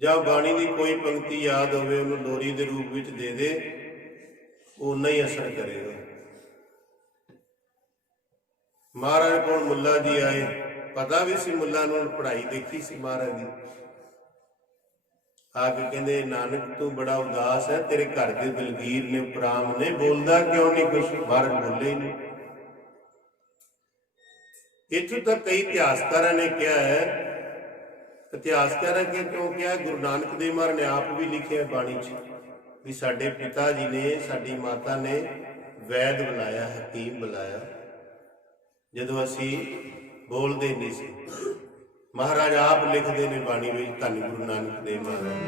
जब बाणी की कोई पंक्ति याद होवे उन्हें लोरी के रूप में दे दे, उन्ना ही असर करेगा। महाराज को मुल्ला जी आए, पता भी सी मुल्ला नूं पढ़ाई देखी सी महाराज की, आके कहते नानक तू बड़ा उदास है, तेरे घर के दलगीर ने उपराम ने बोलता क्यों नहीं कुछ? महाराज बोले ही नहीं। इत्थों तक कई इतिहासकारों ने कहा है, इतिहासकार के क्यों क्या, गुरु नानक देव महाराज ने आप भी लिखे बाणी भी साडे पिता जी ने साडी माता ने वैद बुलाया, हकीम बुलाया जदों असी बोलते नहीं सी। महाराज आप लिखते ने बाणी में, धन गुरु नानक देव महाराज।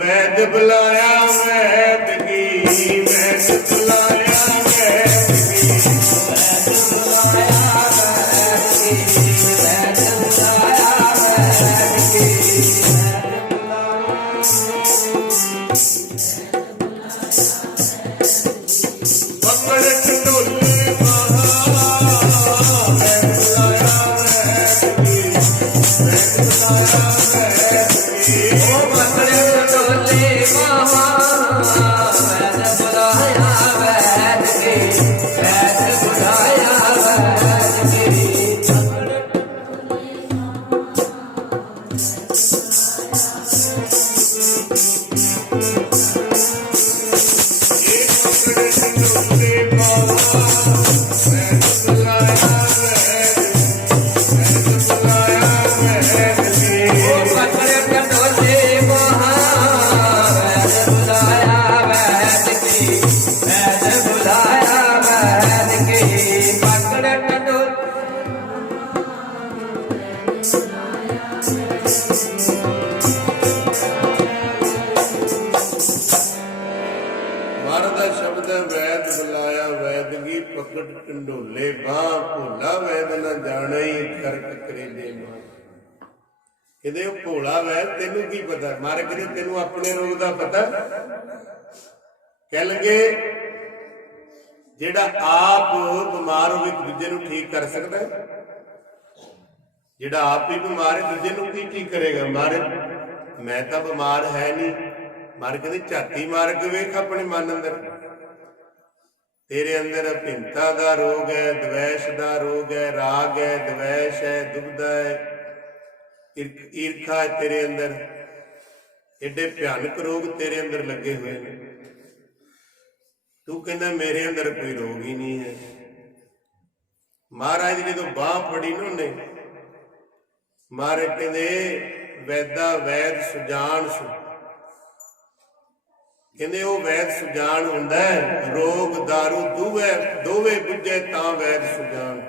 वैद बुलाया वैद की, वैद बुलाया वैद की, वैद बुलाया वैद की, वैद बुलाया भारत का शब्द है वैद बुलाया ਢੰਡੋਲੇ ਬਾਹ ਭੋਲਾ ਵੈਦ ਨਾ ਜਾਣਈ ਕਰਕ ਕਰੇਲੇ ਮਾਂ। ਕਹਿੰਦੇ ਉਹ ਭੋਲਾ ਵੈਦ ਤੈਨੂੰ ਕੀ ਪਤਾ, ਮਾਰ ਕੇ ਤੈਨੂੰ ਆਪਣੇ ਰੋਗ ਦਾ ਪਤਾ। ਕਹਿ ਲਗੇ ਜਿਹੜਾ ਆਪ ਬਿਮਾਰ ਹੋਵੇ ਦੂਜੇ ਨੂੰ ਠੀਕ ਕਰ ਸਕਦਾ, ਜਿਹੜਾ ਆਪ ਹੀ ਬਿਮਾਰ ਹੈ ਦੂਜੇ ਨੂੰ ਕੀ ਠੀਕ ਕਰੇਗਾ। ਮਾਰੇ ਮੈਂ ਤਾਂ ਬਿਮਾਰ ਹੈ ਨਹੀਂ, ਮਾਰ ਕਹਿੰਦੇ ਝਾਤੀ ਮਾਰ ਕੇ ਵੇਖ ਆਪਣੇ ਮਨ ਅੰਦਰ, ਤੇਰੇ ਅੰਦਰ ਭਿੰਤਾ ਦਾ ਰੋਗ ਹੈ, ਦਵੈਸ਼ ਦਾ ਰੋਗ ਹੈ, ਰਾਗ ਹੈ, ਦਵੈਸ਼ ਹੈ, ਦੁਬਦਾ ਹੈ, ਈਰਖਾ ਹੈ ਤੇਰੇ ਅੰਦਰ, ਏਡੇ ਭਿਆਨਕ ਰੋਗ ਤੇਰੇ ਅੰਦਰ ਲੱਗੇ ਹੋਏ ਨੇ। ਤੂੰ ਕਹਿੰਦਾ ਮੇਰੇ ਅੰਦਰ ਕੋਈ ਰੋਗ ਹੀ ਨਹੀਂ ਹੈ। ਮਹਾਰਾਜ ਜਦੋਂ ਬਾਂਹ ਫੜੀ ਨਾ ਉਹਨੇ, ਮਹਾਰਾਜ ਕਹਿੰਦੇ ਵੈਦਾ ਵੈਦ ਸੁਜਾਨ ਸੁ, ਕਹਿੰਦੇ ਉਹ ਵੈਦ ਸੁਜਾਨ ਹੁੰਦਾ ਰੋਗ ਦਾਰੂ ਦੋਵੇਂ ਬੁੱਝੇ ਤਾਂ ਵੈਦ ਸੁਜਾਨ।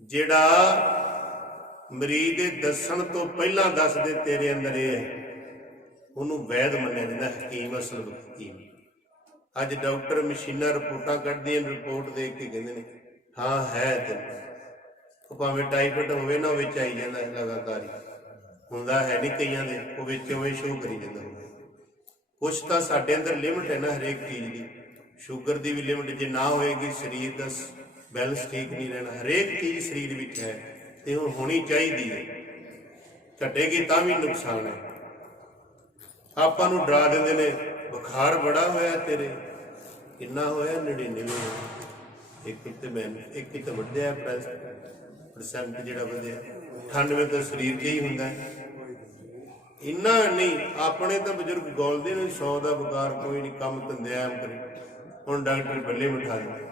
ਜਿਹੜਾ ਮਰੀਜ਼ ਦੇ ਦੱਸਣ ਤੋਂ ਪਹਿਲਾਂ ਦੱਸ ਦੇ ਤੇਰੇ ਅੰਦਰ ਇਹ ਹੈ, ਉਹਨੂੰ ਵੈਦ ਮੰਨਿਆ ਜਾਂਦਾ, ਹਕੀਮ ਅਸਲ ਹਕੀਮ। ਅੱਜ ਡਾਕਟਰ ਮਸ਼ੀਨਾਂ ਰਿਪੋਰਟਾਂ ਕੱਢਦੀਆਂ, ਰਿਪੋਰਟ ਦੇਖ ਕੇ ਕਹਿੰਦੇ ਨੇ ਹਾਂ ਹੈ ਤੈਨੂੰ, ਉਹ ਭਾਵੇਂ ਟਾਈਫਾਇਡ ਹੋਵੇ ਨਾ, ਉਹ ਵਿੱਚ ਆਈ ਜਾਂਦਾ ਲਗਾਤਾਰ ਹੀ, ਹੁੰਦਾ ਹੈ ਨਹੀਂ ਕਈਆਂ ਦੇ, ਉਹ ਵਿੱਚ ਉਵੇਂ ਸ਼ੋਅ ਕਰੀ ਜਾਂਦਾ। ਕੁਛ ਤਾਂ ਸਾਡੇ ਅੰਦਰ ਲਿਮਟ ਹੈ ਨਾ ਹਰੇਕ ਚੀਜ਼ ਦੀ, ਸ਼ੂਗਰ ਦੀ ਵੀ ਲਿਮਟ, ਜੇ ਨਾ ਹੋਏਗੀ ਸਰੀਰ ਦਾ ਬੈਲੈਂਸ ਠੀਕ ਨਹੀਂ ਰਹਿਣਾ। ਹਰੇਕ ਚੀਜ਼ ਸਰੀਰ ਵਿੱਚ ਹੈ ਤੇ ਹੁਣ ਹੋਣੀ ਚਾਹੀਦੀ ਹੈ, ਘਟੇਗੀ ਤਾਂ ਵੀ ਨੁਕਸਾਨ ਹੈ। ਆਪਾਂ ਨੂੰ ਡਰਾ ਦਿੰਦੇ ਨੇ ਬੁਖਾਰ ਬੜਾ ਹੋਇਆ ਤੇਰੇ, ਕਿੰਨਾ ਹੋਇਆ 99, ਇੱਕ ਤਾਂ ਵਧਿਆ % ਜਿਹੜਾ ਵਧਿਆ, 98 ਤਾਂ ਸਰੀਰ 'ਚ ਹੀ ਹੁੰਦਾ। ਇੰਨਾ ਨਹੀਂ, ਆਪਣੇ ਤਾਂ ਬਜ਼ੁਰਗ ਗੋਲਦੇ ਨੇ 100 ਦਾ ਬੁਖਾਰ ਕੋਈ ਨਹੀਂ, ਕੰਮ ਧੰਦੇ ਆਮ ਕਰੇ, ਹੁਣ ਡਾਕਟਰ ਬੱਲੇ ਬਿਠਾ ਦਿੰਦੇ।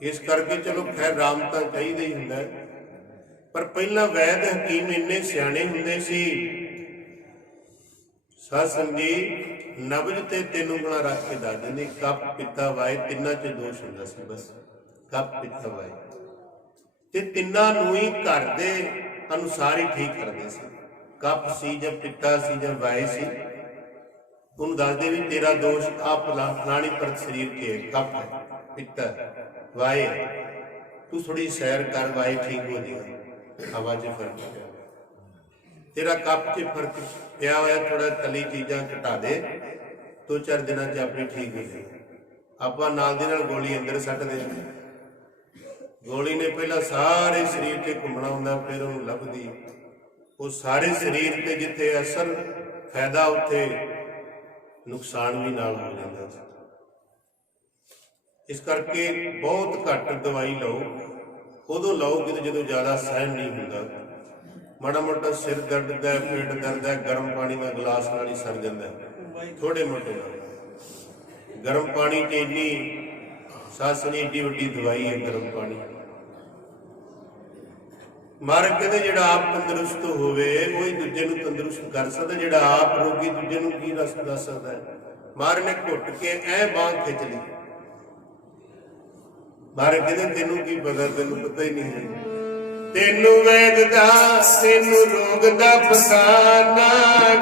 ਇਸ ਕਰਕੇ ਚਲੋ ਖੈਰ ਰਾਮ ਤਾਂ ਚਾਹੀਦਾ ਹੀ ਹੁੰਦਾ, ਪਰ ਪਹਿਲਾਂ ਵੈਦ ਹਕੀਮ ਇੰਨੇ ਸਿਆਣੇ ਹੁੰਦੇ ਸੀ। ਸਾਧ ਸੰਗਤ ਜੀ ਨਬਜ ਤੇ 3 ਗੁਣਾ ਰੱਖ ਕੇ ਦੱਸ ਦਿੰਦੇ, ਕੱਪ ਪਿੱਤਾ ਵਾਏ, ਤਿੰਨਾਂ 'ਚ ਦੋਸ਼ ਹੁੰਦਾ ਸੀ ਬਸ, ਕੱਪ ਪਿੱਤਾ ਵਾਏ, ਤੇ ਤਿੰਨਾਂ ਨੂੰ ਹੀ ਘਰ ਦੇ ਅਨੁਸਾਰ ਹੀ ਠੀਕ ਕਰਦੇ ਸੀ। ਕੱਪ ਸੀ ਜਾਂ ਪਿੱਤਾ ਸੀ ਜਾਂ ਵਾਏ ਸੀ, ਉਹਨੂੰ ਦੱਸਦੇ ਵੀ ਤੇਰਾ ਦੋਸ਼ ਆ ਫਲਾਣੀ ਪਰਤ ਸਰੀਰ ਕੇ ਕੱਪ ਹੈ, ਪਿੱਤਾ ਵਾਏ, ਤੂੰ ਥੋੜੀ ਸੈਰ ਕਰ, ਵਾਏ ਠੀਕ ਹੋ ਜਾਏਗਾ, ਹਵਾ 'ਚ ਫਰਕ ਪਿਆ, ਤੇਰਾ ਕੱਪ 'ਚ ਫਰਕ ਪਿਆ ਹੋਇਆ, ਥੋੜਾ ਤਲੀ ਚੀਜ਼ਾਂ ਘਟਾ ਦੇ, 2-4 ਦਿਨਾਂ 'ਚ ਆਪਣੀ ਠੀਕ ਹੋ ਜਾਏਗੀ। ਆਪਾਂ ਨਾਲ ਦੀ ਨਾਲ ਗੋਲੀ ਅੰਦਰ ਸੱਟਦੇ, ਗੋਲੀ ਨੇ ਪਹਿਲਾਂ ਸਾਰੇ ਸਰੀਰ 'ਤੇ ਘੁੰਮਣਾ ਹੁੰਦਾ, ਫਿਰ ਉਹਨੂੰ ਲੱਭਦੀ, ਉਹ ਸਾਰੇ ਸਰੀਰ ਤੇ ਜਿੱਥੇ ਅਸਰ ਫਾਇਦਾ ਉੱਥੇ ਨੁਕਸਾਨ ਵੀ ਨਾਲ ਹੋ ਜਾਂਦਾ। ਇਸ ਕਰਕੇ ਬਹੁਤ ਘੱਟ ਦਵਾਈ ਲਓ, ਉਦੋਂ ਲਓ ਜਦੋਂ ਜ਼ਿਆਦਾ ਸਹਿਣ ਨਹੀਂ ਹੁੰਦਾ। ਮਾੜਾ ਮੋਟਾ ਸਿਰ ਦਰਦ ਦਾ, ਪੇਟ ਦਰਦ ਹੈ, ਗਰਮ ਪਾਣੀ ਦਾ ਗਲਾਸ ਨਾਲ ਹੀ ਸਰ ਜਾਂਦਾ, ਥੋੜੇ ਮੋਟੇ ਨਾਲ। ਗਰਮ ਪਾਣੀ 'ਚ ਇੰਨੀ ਸਾਸ ਨਹੀਂ, ਏਡੀ ਵੱਡੀ ਦਵਾਈ ਹੈ ਗਰਮ ਪਾਣੀ। ਮਹਾਰਾਜ ਕਹਿੰਦੇ ਜਿਹੜਾ ਆਪ ਤੰਦਰੁਸਤ ਹੋਵੇ ਉਹੀ ਦੂਜੇ ਨੂੰ ਤੰਦਰੁਸਤ ਕਰ ਸਕਦਾ, ਜਿਹੜਾ ਆਪ ਰੋਗੀ ਦੂਜੇ ਨੂੰ ਕੀ ਦੱਸ ਸਕਦਾ ਹੈ। ਮਹਾਰਾਜ ਨੇ ਘੁੱਟ ਕੇ ਐ ਬਾਂਹ ਖਿੱਚ ਲਈ, ਮਹਾਰਾਜ ਕਹਿੰਦੇ ਤੈਨੂੰ ਕੀ ਪਤਾ, ਤੈਨੂੰ ਪਤਾ ਹੀ ਨਹੀਂ ਹੈ, ਤੈਨੂੰ ਵੈਦ ਦਾ ਤੈਨੂੰ ਰੋਗ ਦਾ ਪਤਾ ਨਾ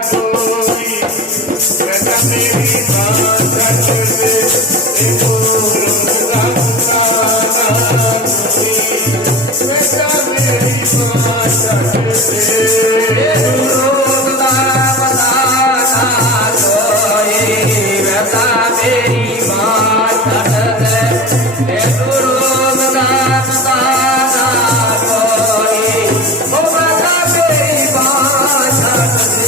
ਕੋਈ, ਕਹਿੰਦਾ ਮੇਰੀ ਬਾਂਹ ਛੱਡ ਦੇ, ਤੈਨੂੰ ਰੋਗ ਦਾ ਪਤਾ ਨਾ ਕੋਈ, ਕਹਿੰਦਾ ਮੇਰੀ ਬਾਂਹ ਛੱਡ ਦੇ, ਤੈਨੂੰ ਰੋਗ ਦਾ ਪਤਾ ਨਾ ਕੋਈ, ਕਹਿੰਦਾ ਮੇਰੀ ਬਾਂਹ ਛੱਡ ਦੇ, ਤੈਨੂੰ ਰੋਗ ਦਾ ਪਤਾ ਨਾ ਕੋਈ, ਉਹ ਕਹਿੰਦਾ ਮੇਰੀ ਬਾਂਹ ਛੱਡ ਦੇ।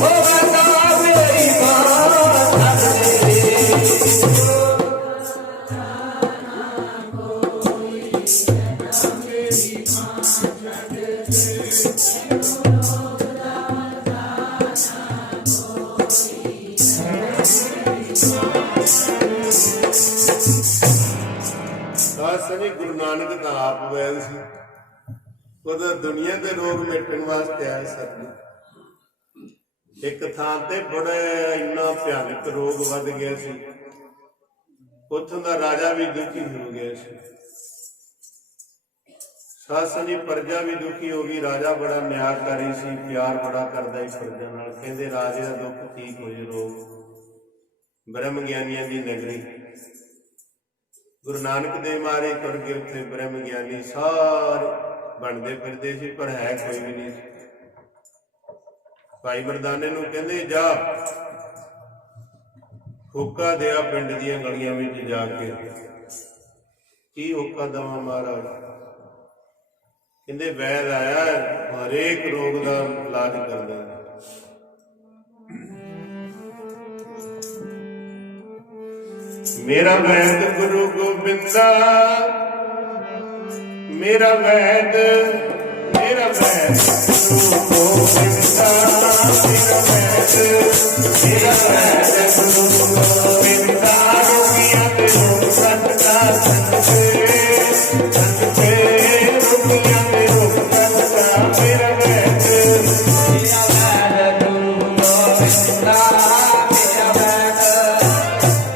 Oh, ਸਨੀ ਗੁਰੂ ਨਾਨਕ ਦਾ ਆਪ ਵੈਦ ਸੀ। ਉਹਦਾ ਦੁਨੀਆ ਦੇ ਰੋਗ ਮਿਟਣ ਵਾਸਤੇ ਆਇਆ ਸਤਿਗੁਰ। ਇੱਕ ਥਾਂ ਤੇ ਬੜਾ ਇੰਨਾ ਭਿਆਨਕ ਰੋਗ ਵੱਧ ਗਿਆ ਸੀ, ਉੱਥੋਂ ਦਾ ਰਾਜਾ ਵੀ ਦੁਖੀ ਹੋ ਗਿਆ ਸੀ। ਸਾਧ ਸੰਗਤ ਪ੍ਰਜਾ ਵੀ ਦੁਖੀ ਹੋ ਗਈ। ਰਾਜਾ ਬੜਾ ਨਿਆਂਕਾਰੀ ਸੀ, ਪਿਆਰ ਬੜਾ ਕਰਦਾ ਸੀ ਪ੍ਰਜਾ ਨਾਲ। ਕਹਿੰਦੇ ਰਾਜੇ ਦਾ ਦੁੱਖ ਠੀਕ ਹੋ ਜੇ ਰੋਗ। ਬ੍ਰਹਮ ਗਿਆਨੀਆਂ ਦੀ ਨਗਰੀ ਗੁਰੂ ਨਾਨਕ ਦੇ ਮਾਰੇ ਤੁਰ ਕੇ ਉੱਥੇ ਬ੍ਰਹਮ ਗਿਆਨੀ ਸਾਰੇ ਬਣਦੇ ਫਿਰਦੇ ਸੀ, ਪਰ ਹੈ ਕੋਈ ਵੀ ਨਹੀਂ ਸੀ। ਭਾਈ ਮਰਦਾਨੇ ਨੂੰ ਕਹਿੰਦੇ ਜਾ ਹੋਕਾ ਦਿਆ ਪਿੰਡ ਦੀਆਂ ਗਲੀਆਂ ਵਿੱਚ ਜਾ ਕੇ। ਕੀ ਹੋਕਾ ਦੇਵਾਂ ਮਹਾਰਾਜ? ਕਹਿੰਦੇ ਵੈਦ ਆਇਆ, ਹਰੇਕ ਰੋਗ ਦਾ ਇਲਾਜ ਕਰਦਾ। ਮੇਰਾ ਵੈਦ ਗੁਰੂ ਗੋਬਿੰਦਾ, ਮੇਰਾ ਵੈਦ, ਮੇਰਾ ਵੈਦ ਗੁਰੂ ਗੋਬਿੰਦਾ, ਮੇਰਾ ਵੈਦ, ਮੇਰਾ ਵੈਦ ਗੁਰੂ ਗੋਬਿੰਦਾ। ਰੋਗੀਆਂ ਤੇ ਰੋਗ ਕੱਟਦਾ ਸੰਤੇ, ਸੰਤੇ ਰੋਗੀਆਂ ਤੇ ਰੋਗ ਕੱਟਦਾ ਮੇਰਾ ਵੈਦ। ਮੇਰਾ ਵੈਦ ਗੁਰੂ ਗੋਬਿੰਦਾ, ਮੇਰਾ ਵੈਦ,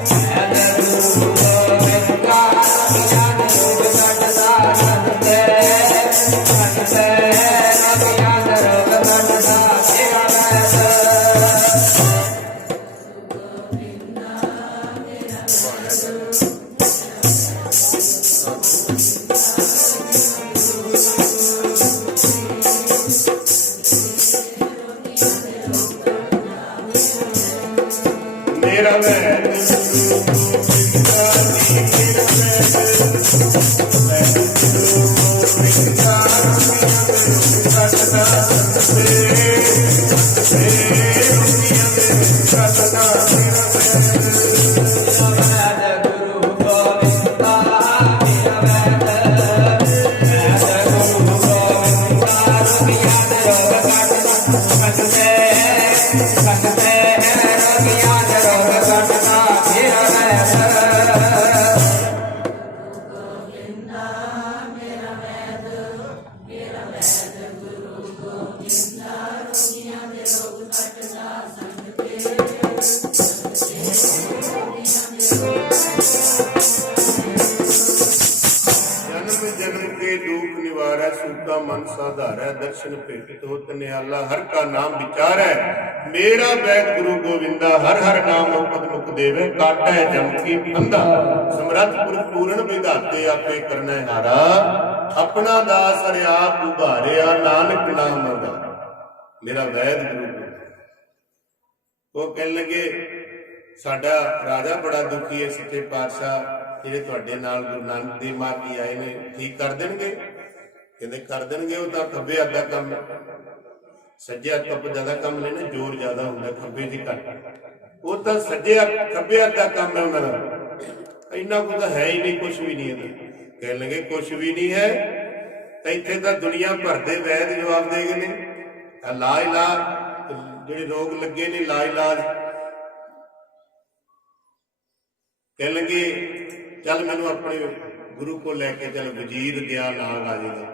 ਵੈਦ ਗੁਰੂ ਗੋਬਿੰਦਾ। ਰੋਗੀਆਂ ਤੇ ਰੋਗ ਕੱਟਦਾ ਸੰਤੇ, ਸੰਤੇ ਰੋਗੀਆਂ ਤੇ ਰੋਗ ਕੱਟਦਾ ਮੇਰਾ ਵੈਦ। ਮੇਰਾ ਵੈਦ ਗੁਰੂ ਗੋਬਿੰਦਾ ਜੀ, ਮੇਰਾ ਵੈਦ, ਵੈਦ ਗੁਰੂ ਗੋਬਿੰਦਾ। ਕੱਟਦਾ ਸੰਤੇ, ਸੰਤੇ ਰੋਗੀਆਂ ਤੇ ਕੱਟਦਾ ਮੇਰਾ ਵੈਦ। ਮੇਰਾ ਵੈਦ ਗੁਰੂ ਗੋਬਿੰਦਾ, ਮੇਰਾ ਵੈਦ, ਵੈਦ ਗੁਰੂ ਗੋਬਿੰਦਾ। ਰੋਗੀਆਂ ਤੇ ਰੋਗ ਕੱਟਦਾ ਸੰਤੇ, ਸੰਤੇ ਰੋਗੀਆਂ ਤੇ ਰੋਗ ਕੱਟਦਾ ਮੇਰਾ ਵੈਦ। जन्म जन्म के दुख निवारै, सूखा मन साधारै। दर्शन भेटत होत नियाला, हर का नाम विचारै। मेरा वैद गुरु गोविंदा, हर हर नाम औपद मुख देवे। काटै जम की फंदा, समरथ पुरख पूर्ण विधाते। आपे करनै हारा, अपना दास हरि आप उभारिया। नानक नाम आधारा, मेरा वैद गुरु गोविंदा। वो कहन लगे साडा राजा बड़ा दुखी है, सच्चे पातशाह ਜਿਹੜੇ ਤੁਹਾਡੇ ਨਾਲ ਗੁਰੂ ਨਾਨਕ ਦੇਵ ਮਹਾਰਾਜ ਜੀ ਆਏ ਨੇ ਠੀਕ ਕਰ ਦੇਣਗੇ? ਕਹਿੰਦੇ ਕਰ ਦੇਣਗੇ। ਉਹ ਤਾਂ ਖੱਬੇ ਹੱਥ ਦਾ ਕੰਮ ਹੈ, ਸੱਜੇ ਹੱਥ ਤੋਂ ਜ਼ਿਆਦਾ ਕੰਮ ਨਹੀਂ ਨਾ, ਜ਼ੋਰ ਜ਼ਿਆਦਾ ਹੁੰਦਾ ਖੱਬੇ ਦੀ ਘੱਟ। ਉਹ ਤਾਂ ਸੱਜੇ ਹੱਥ ਖੱਬੇ ਹੱਥ ਦਾ ਕੰਮ ਹੈ ਉਹਨਾਂ ਦਾ। ਇੰਨਾ ਕੁ ਤਾਂ ਹੈ ਹੀ ਨਹੀਂ, ਕੁਛ ਵੀ ਨਹੀਂ ਇਹਦਾ। ਕਹਿਣ ਲੱਗੇ ਕੁਛ ਵੀ ਨਹੀਂ ਹੈ ਤਾਂ ਇੱਥੇ ਤਾਂ ਦੁਨੀਆ ਭਰ ਦੇ ਵੈਦ ਜਵਾਬ ਦੇ ਗਏ ਨੇ। ਲਾ ਇਲਾਜ ਜਿਹੜੇ ਰੋਗ ਲੱਗੇ ਨੇ, ਲਾ ਇਲਾਜ। ਕਹਿਣ ਲੱਗੇ ਚੱਲ ਮੈਨੂੰ ਆਪਣੇ ਗੁਰੂ ਕੋਲ ਲੈ ਕੇ ਚੱਲ। ਵਜ਼ੀਰ ਗਿਆ ਨਾਲ ਰਾਜੇ ਦਾ।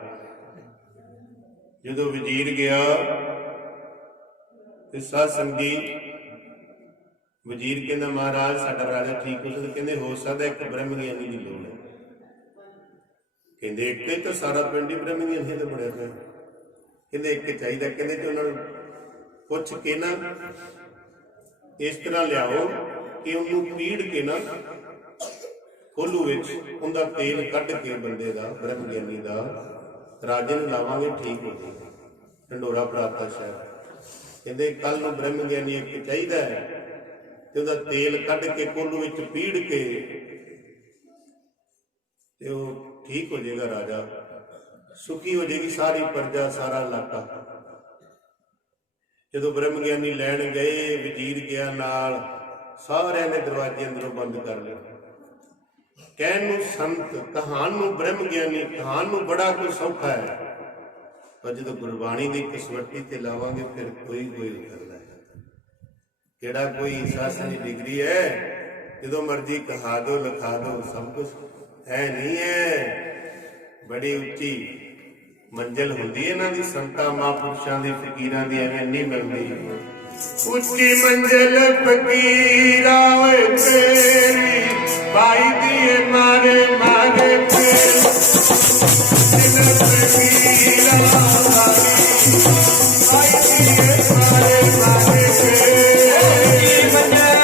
ਜਦੋਂ ਵਜ਼ੀਰ ਗਿਆ ਤੇ ਸਾਧ ਸੰਗਤ ਵਜ਼ੀਰ ਕਹਿੰਦਾ ਮਹਾਰਾਜ ਸਾਡਾ ਰਾਜਾ ਠੀਕ ਹੋ ਸਕਦਾ? ਕਹਿੰਦੇ ਹੋ ਸਕਦਾ, ਇੱਕ ਬ੍ਰਹਮ ਗਿਆਨੀ ਦੀ ਲੋੜ ਹੈ। ਕਹਿੰਦੇ ਇੱਕ ਹੀ ਤਾਂ ਸਾਰਾ ਪਿੰਡ ਹੀ ਬ੍ਰਹਮ ਗਿਆਨੀ ਦਾ ਬਣਿਆ ਪਿਆ। ਕਹਿੰਦੇ ਇੱਕ ਚਾਹੀਦਾ। ਕਹਿੰਦੇ ਤੇ ਉਹਨਾਂ ਨੂੰ ਪੁੱਛ ਕੇ ਨਾ ਇਸ ਤਰ੍ਹਾਂ ਲਿਆਓ ਕਿ ਉਹਨੂੰ ਪੀੜ ਕੇ ਨਾ ਕੋਲੂ ਵਿੱਚ ਉਹਦਾ ਤੇਲ ਕੱਢ ਕੇ ਬੰਦੇ ਦਾ, ਬ੍ਰਹਮ ਗਿਆਨੀ ਦਾ, ਰਾਜੇ ਨੂੰ ਲਾਵਾਂਗੇ ਠੀਕ ਹੋ ਜਾਏਗਾ। ਢੰਡੋਰਾ ਪ੍ਰਾਪਤ ਸ਼ਹਿਰ। ਕਹਿੰਦੇ ਕੱਲ ਨੂੰ ਬ੍ਰਹਮ ਗਿਆਨੀ ਇੱਕ ਚਾਹੀਦਾ ਹੈ ਤੇ ਉਹਦਾ ਤੇਲ ਕੱਢ ਕੇ ਕੋਲੂ ਵਿੱਚ ਪੀੜ ਕੇ ਤੇ ਉਹ ਠੀਕ ਹੋ ਜਾਏਗਾ। ਰਾਜਾ ਸੁਖੀ ਹੋ ਜਾਏਗੀ ਸਾਰੀ ਪ੍ਰਜਾ, ਸਾਰਾ ਇਲਾਕਾ। ਜਦੋਂ ਬ੍ਰਹਮ ਗਿਆਨੀ ਲੈਣ ਗਏ, ਵਜ਼ੀਰ ਗਿਆ ਨਾਲ, सारिਆਂ ने दरवाजे अंदरों बंद कर लिया। कहण नूं संत, कहाण नूं ब्रह्म ज्ञानी, कहाण नूं बड़ा कोई सौखा है, पर जो गुरबाणी की कसवट्टी ते लावांगे फिर कोई कोई करदा है। किहड़ा कोई शासन की डिग्री है जो मर्जी कहा दो लिखा दो, सब कुछ है नहीं है। बड़ी उच्ची मंजिल होंदी है इन्हां दी, संतां महापुरुषां दी फकीरां दी एवें नहीं मिलदी। उच्ची मंजिल फकीरा ओए तेरी, भाई दिए मारे मारे तेरी फकीरा भाई दिए मारे मारे तेरी मंजिल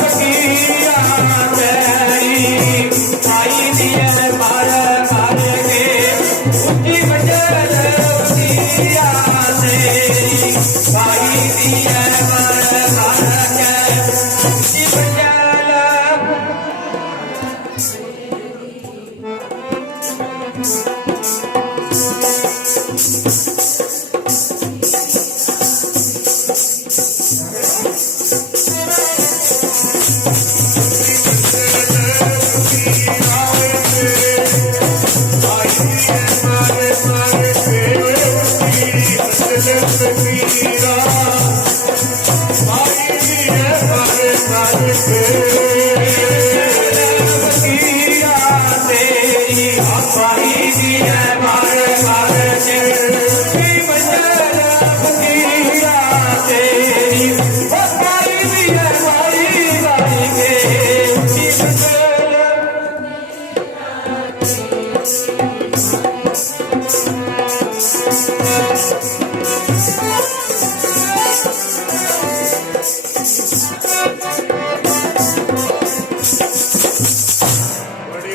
फकीरा तेरी, भाई दिए मारे मारे उच्ची मंजिल फकीरा तेरी, भाई दिए मारे मारे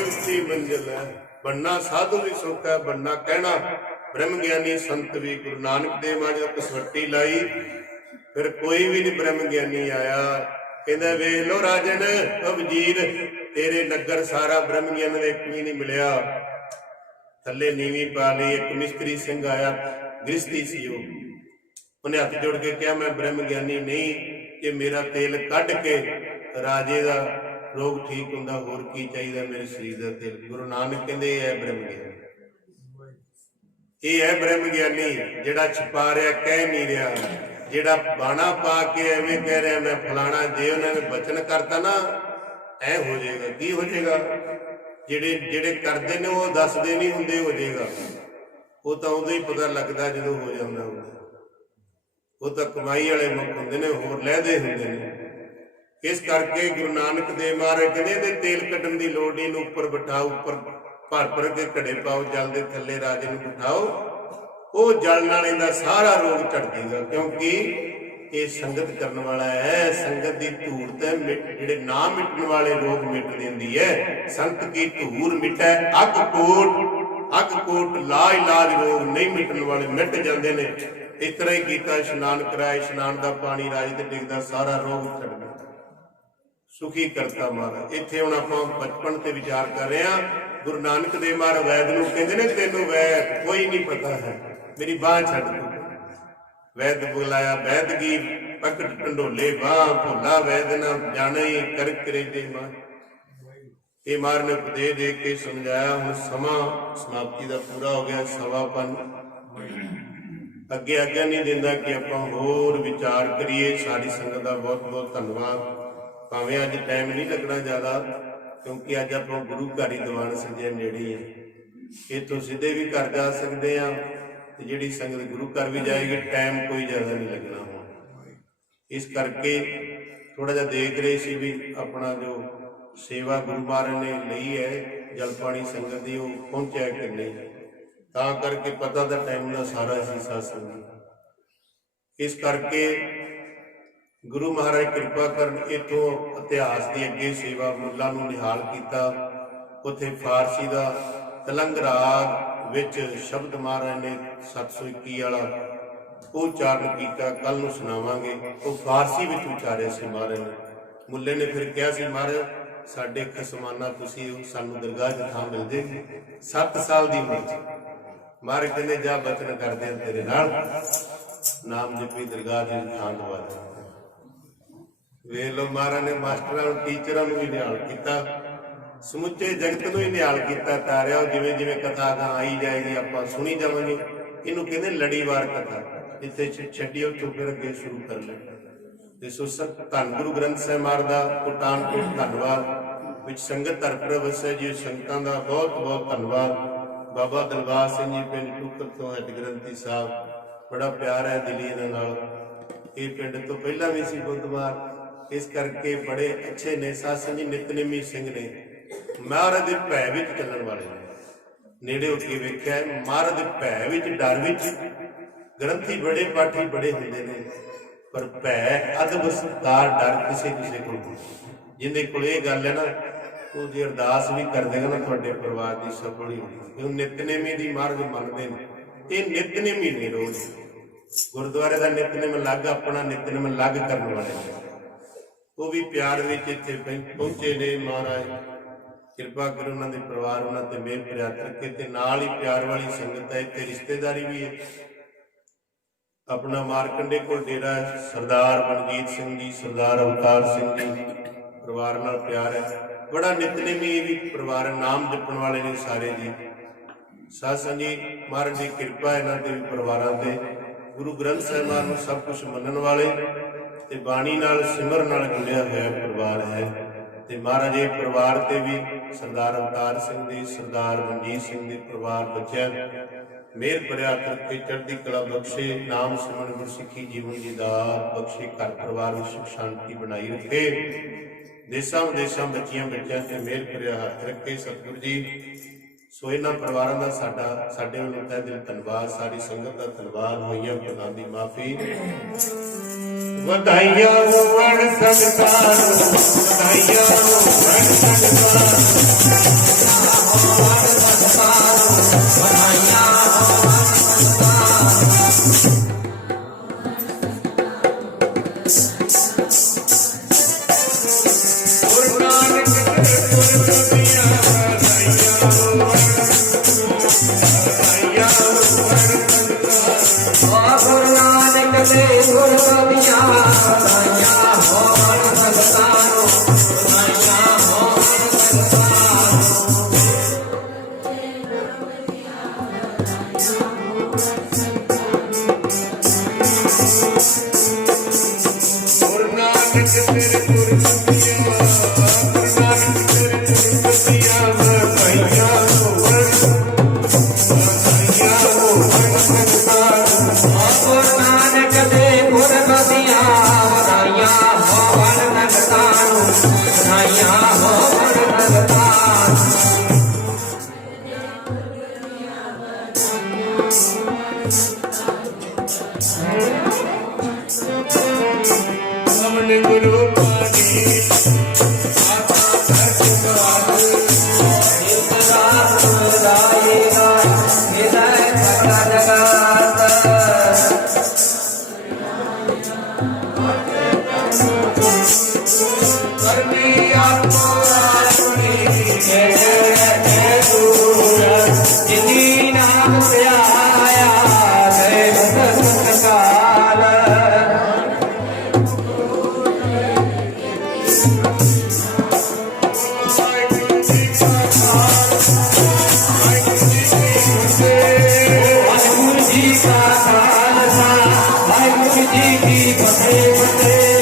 उच्ची मंजिल। बनना साधु भी सुख है, बनना कहना ब्रह्म ज्ञानी संत भी। गुरु नानक देव महाराज ने कसवट्टी लाई, फिर कोई भी नहीं ब्रह्म ज्ञानी आया। कहंदा वेख लो राजन वजीर, तेरे नगर सारा ब्रह्म ज्ञान दे एक भी नहीं मिलिया। थल्ले नीवी पा ली। एक मिस्त्री सिंह आया, गृहस्थी सी उन्हें हथ जोड़ के कहा मैं ब्रह्म ज्ञानी नहीं, कि मेरा तेल कढ़ के राजे का रोग ठीक होंदा, होर की चाहिए मेरे शरीर का तेल। गुरु नानक कहंदे ये है ब्रह्म ज्ञानी, ये है ब्रह्म ज्ञानी जिहड़ा छुपा रहा कह नहीं रहा, जिहड़ा बाणा पा के एवें कह रहा मैं फलाना। जे उन्होंने वचन करता ना ऐ हो जाएगा, की हो जाएगा? जिहड़े जिहड़े करते ने वो दसदे नहीं हुंदे हो जाएगा, वो तो उदों ही पता लगता जो हो जाता होंदा। वो तो कमाई वाले मुख होंदे ने, होर लहदे होंदे ने। इस करके गुरु नानक देव महाराज कहते तेल कड्ढण की लोड़ नहीं, उपर बिठाओ, उपर भर भर के घड़े पाओ, जल के थले राजे नूं बिठाओ, वो जल नाल इहदा सारा रोग झड़ जाएगा। क्योंकि ये संगत करने वाला है, संगत की धूड़ ते जिहड़े ना मिटने वाले रोग मिट देंदी है। संत की धूड़ मिटै अग कोट ला इलाज रोग नहीं मिटने वाले मिट जाते हैं। इस तरह ही कीता, इशनान कराया, इशनान का पानी राज ते डिगदा, सारा रोग छड़ गया। सुखी करता महाराज। इत्थे हुण आपां बचपन ते विचार कर रहे हैं। गुरु नानक देव महाराज वैद नूं कहंदे ने तैनूं वैद कोई नहीं पता है, मेरी बांह छड्ड दे। वैद बुलाया, वैद की पकड़ ढंडोले बांह, भोला वैद ना जाने कर करे दे मां। ये महाराज ने उपदेश दे के समझाया। हुण समा समाप्ति का पूरा हो गया, सवापन अगे आग्ञा नहीं दिंदा कि आपां होर विचार करिए। सारी संगत का बहुत बहुत धन्यवाद। भावें अज टाइम नहीं लगना ज़्यादा, क्योंकि अज आप गुरु घर ही दीवान सजे नेड़े हैं। इतों सीधे भी घर जा सकते हैं, तो जिहड़ी संगत गुरु घर भी जाएगी टाइम कोई ज़्यादा नहीं लगना हो। इस करके थोड़ा जा देख रहे सी भी अपना जो सेवा गुरु महाराज ने लई है जल पानी संगत की, वो पहुँचा कि नहीं, तां करके पता तो टाइम का सारा सी सत्संग। इस करके गुरु महाराज कृपा करन इतों इतिहास की अगे सेवा मुल्लां नूं निहाल किया। उत्थे फारसी का तलंग राग विच शब्द महाराज ने 721 वाला वो उच्चारण किया, कल नूं सुनावांगे। वो फारसी विच उच्चारिया सी महाराज ने। मुल्ले ने फिर कहा सी महाराज साडे खसमाना तुसीं सानूं दरगाह च थां मिल जाएगी। 7 साल की उम्र च महाराज कहंदे जा बचन करदे तेरे नाल नाम जपी दरगाह च थां दवा दे। ਵੇਖ ਲਓ ਮਹਾਰਾਜ ਨੇ ਮਾਸਟਰਾਂ ਨੂੰ ਟੀਚਰਾਂ ਨੂੰ ਵੀ ਨਿਹਾਲ ਕੀਤਾ, ਸਮੁੱਚੇ ਜਗਤ ਨੂੰ ਹੀ ਨਿਹਾਲ ਕੀਤਾ। ਤਾਰਿਆ ਜਿਵੇਂ ਜਿਵੇਂ ਕਥਾ ਗਾ ਆਈ ਜਾਏਗੀ ਆਪਾਂ ਸੁਣੀ ਜਾਵਾਂਗੇ। ਇਹਨੂੰ ਕਹਿੰਦੇ ਲੜੀਵਾਰ ਕਥਾ, ਜਿੱਥੇ ਛੱਡੀ ਉੱਥੋਂ ਫਿਰ ਅੱਗੇ ਸ਼ੁਰੂ ਕਰ ਲੈ। ਤੇ ਸੋ ਧੰਨ ਗੁਰੂ ਗ੍ਰੰਥ ਸਾਹਿਬ ਮਹਾਰਾਜ ਦਾ ਕੋਟਾਨ ਕੋਟ ਧੰਨਵਾਦ। ਵਿੱਚ ਸੰਗਤ ਧਰਪੁਰ ਵਸਿਆ ਜੀ, ਸੰਗਤਾਂ ਦਾ ਬਹੁਤ ਬਹੁਤ ਧੰਨਵਾਦ। ਬਾਬਾ ਦਿਲਬਾਗ ਸਿੰਘ ਜੀ ਪਿੰਡ ਟੁੱਕਰ ਤੋਂ ਹੈੱਡ ਗ੍ਰੰਥੀ ਸਾਹਿਬ, ਬੜਾ ਪਿਆਰ ਹੈ ਦਿਲੀ ਇਹਨਾਂ ਨਾਲ। ਇਹ ਪਿੰਡ ਤੋਂ ਪਹਿਲਾਂ ਵੀ ਸੀ ਬੁੱਧਵਾਰ, ਇਸ ਕਰਕੇ ਬੜੇ ਅੱਛੇ ਨੇ। ਸਾਧ ਸੰਗਤ ਜੀ ਨਿਤਨੇਮੀ ਸਿੰਘ ਨੇ, ਮਹਾਰਾਜ ਦੇ ਭੈ ਵਿੱਚ ਚੱਲਣ ਵਾਲੇ ਨੇ। ਨੇੜੇ ਹੋ ਕੇ ਵੇਖਿਆ, ਮਹਾਰਾਜ ਦੇ ਭੈ ਵਿੱਚ, ਡਰ ਵਿੱਚ ਗ੍ਰੰਥੀ ਬੜੇ ਪਾਠੀ ਬੜੇ ਹੁੰਦੇ ਨੇ, ਪਰ ਭੈ ਅਦਬ ਸਤਿਕਾਰ ਡਰ ਕਿਸੇ ਕਿਸੇ ਕੋਲ ਨਹੀਂ। ਜਿਹਦੇ ਕੋਲ ਇਹ ਗੱਲ ਹੈ ਨਾ, ਉਹ ਜੇ ਅਰਦਾਸ ਵੀ ਕਰ ਦੇਗਾ ਨਾ ਤੁਹਾਡੇ ਪਰਿਵਾਰ ਦੀ ਸਫਲ ਹੀ ਹੋਣੀ। ਉਹ ਨਿਤਨੇਮੀ ਦੀ ਮਹਾਰਾਜ ਮੰਨਦੇ ਨੇ। ਇਹ ਨਿਤਨੇਮੀ ਨੇ, ਰੋਜ਼ ਗੁਰਦੁਆਰੇ ਦਾ ਨਿਤਨੇਮ ਅਲੱਗ, ਆਪਣਾ ਨਿਤਨੇਮ ਅਲੱਗ ਕਰਨ ਵਾਲੇ ਨੇ। ਉਹ ਵੀ ਪਿਆਰ ਵਿੱਚ ਇੱਥੇ ਪਹੁੰਚੇ ਨੇ। ਮਹਾਰਾਜ ਕਿਰਪਾ ਕਰੋ, ਉਹਨਾਂ ਦੇ ਪਰਿਵਾਰ ਉਹਨਾਂ ਤੇ ਮਿਹਰ ਪ੍ਰਿਆਤ ਰੱਖੇ। ਤੇ ਨਾਲ ਹੀ ਪਿਆਰ ਵਾਲੀ ਸੰਗਤ ਹੈ, ਇੱਥੇ ਰਿਸ਼ਤੇਦਾਰੀ ਵੀ ਹੈ। ਆਪਣਾ ਮਾਰਕੰਡੇ ਕੋਲ ਡੇਰਾ ਸਰਦਾਰ ਮਨਜੀਤ ਸਿੰਘ ਜੀ, ਸਰਦਾਰ ਅਵਤਾਰ ਸਿੰਘ ਜੀ, ਪਰਿਵਾਰ ਨਾਲ ਪਿਆਰ ਹੈ। ਬੜਾ ਨਿਤਨੇਮੀ ਇਹ ਵੀ ਪਰਿਵਾਰ ਹੈ, ਨਾਮ ਜਪਣ ਵਾਲੇ ਨੇ ਸਾਰੇ ਜੀ। ਸਾਧ ਸੰਗਤ ਜੀ ਮਹਾਰਾਜ ਦੀ ਕਿਰਪਾ ਇਹਨਾਂ ਦੇ ਵੀ ਪਰਿਵਾਰਾਂ ਤੇ। ਗੁਰੂ ਗ੍ਰੰਥ ਸਾਹਿਬ ਮਹਾਰਾਜ ਨੂੰ ਸਭ ਕੁਝ ਮੰਨਣ ਵਾਲੇ ਤੇ ਬਾਣੀ ਨਾਲ ਸਿਮਰਨ ਨਾਲ ਜੁੜਿਆ ਹੋਇਆ ਪਰਿਵਾਰ ਹੈ। ਤੇ ਮਹਾਰਾਜ ਇਹ ਪਰਿਵਾਰ ਤੇ ਵੀ ਸਰਦਾਰ ਅਵਤਾਰ ਸਿੰਘ ਦੀ, ਸਰਦਾਰ ਮਨਜੀਤ ਸਿੰਘ ਦੇ ਪਰਿਵਾਰ ਬੱਚਿਆਂ ਮਿਹਰ ਭਰਿਆ ਕਰਕੇ ਚੜ੍ਹਦੀ ਕਲਾ ਬਖਸ਼ੇ। ਨਾਮ ਸਿਮਰਨ ਗੁਰਸਿੱਖੀ ਜੀਵਨ ਦੀ ਦਾਤ ਬਖਸ਼ੇ। ਘਰ ਪਰਿਵਾਰ ਵਿੱਚ ਸੁਖ ਸ਼ਾਂਤੀ ਬਣਾਈ ਰੱਖੇ। ਦੇਸਾਂ ਵਿਦੇਸਾਂ ਬੱਚਿਆਂ ਤੇ ਮਿਹਰ ਭਰਿਆ ਹੱਥ ਰੱਖੇ ਸਤਿਗੁਰੂ ਜੀ। ਸੋ ਇਹਨਾਂ ਪਰਿਵਾਰਾਂ ਦਾ ਸਾਡੇ ਵੱਲੋਂ ਤਹਿ ਦਿਲ ਧੰਨਵਾਦ। ਸਾਰੀ ਸੰਗਤ ਦਾ ਧੰਨਵਾਦ। ਹੋਈਆਂ ਗੁਨਾਹਾਂ ਦੀ ਮਾਫੀ। ਵਧਾਈਆਂ ਹੋਵਣ ਸੰਗਤਾਂ ਨੂੰ, ਵਧਾਈਆਂ ਹੋਵਣ ਸੰਗਤਾਂ ਨੂੰ, ਵਧਾਈਆਂ ਹੋਵਣ ਸੰਗਤਾਂ ਨੂੰ। ਗੁਰੂ ਨਾਨਕ ਦੇ ਗੁਰਗੱਦੀਆਂ ਵਧਾਈਆਂ ਹੋਵਣ, ਵਧਾਈਆਂ ਹੋਵਣ ਸੰਗਤਾਂ। ਗੁਰੂ ਨਾਨਕ ਦੇ ਗੁਰਗੱਦੀਆਂ ਵਧਾਈਆਂ ਹੋਵਣ ਸੰਗਤਾਂ ਨੂੰ, ਵਧਾਈਆਂ ਹੋਵਣ ਸੰਗਤਾਂ ਨੂੰ। ਗੁਰੂ ਨਾਨਕ ਤੇਰੇ ਗੁਰਗੱਦੀਆਂ, ਗੁਰੂ ਨਾਨਕ ਤੇਰੇ ਗੁਰਗੱਦੀਆਂ ਵਧਾਈਆਂ ਹੋਵਣ, ਵਧਾਈਆਂ ਹੋਵਣ ਸੰਗਤਾਂ ਨੂੰ। ਗੁਰੂ ਨਾਨਕ ਦੇ ਗੁਰਗੱਦੀਆਂ ਵਧਾਈਆਂ ਹੋਵਣ ਸੰਗਤਾਂ ਨੂੰ, ਵਧਾਈਆਂ ਹੋਵਣ ਸੰਗਤਾਂ ਨੂੰ। ਅਮਨ ਗੁਰੂ ਪਾਣੀ ਆਤਾ ਧਰਤ ਬਾਦ, ਇਤਰਾਤ ਰਾਏਗਾ ਨਿਦੈ ਸਦਾ ਜਗਤ। ਕਰਨੀ ਆਪੋ ਆਪਣੀ ਜਿਹੜੇ ਦੂਰ, ਜਿਨੀ ਨਾਮ ਧਿਆਇਆ ਗਏ ਬਸੰਤ ਕਾਲ। ਵਾਹਿਗੁਰੂ ਜੀ ਕਾ ਖਾਲਸਾ, ਵਾਹਿਗੁਰੂ ਜੀ ਕੀ ਫਤਿਹ। ਵਾਹਿਗੁਰੂ ਜੀ ਕਾ ਖਾਲਸਾ, ਵਾਹਿਗੁਰੂ ਜੀ ਕੀ ਫਤਿਹ।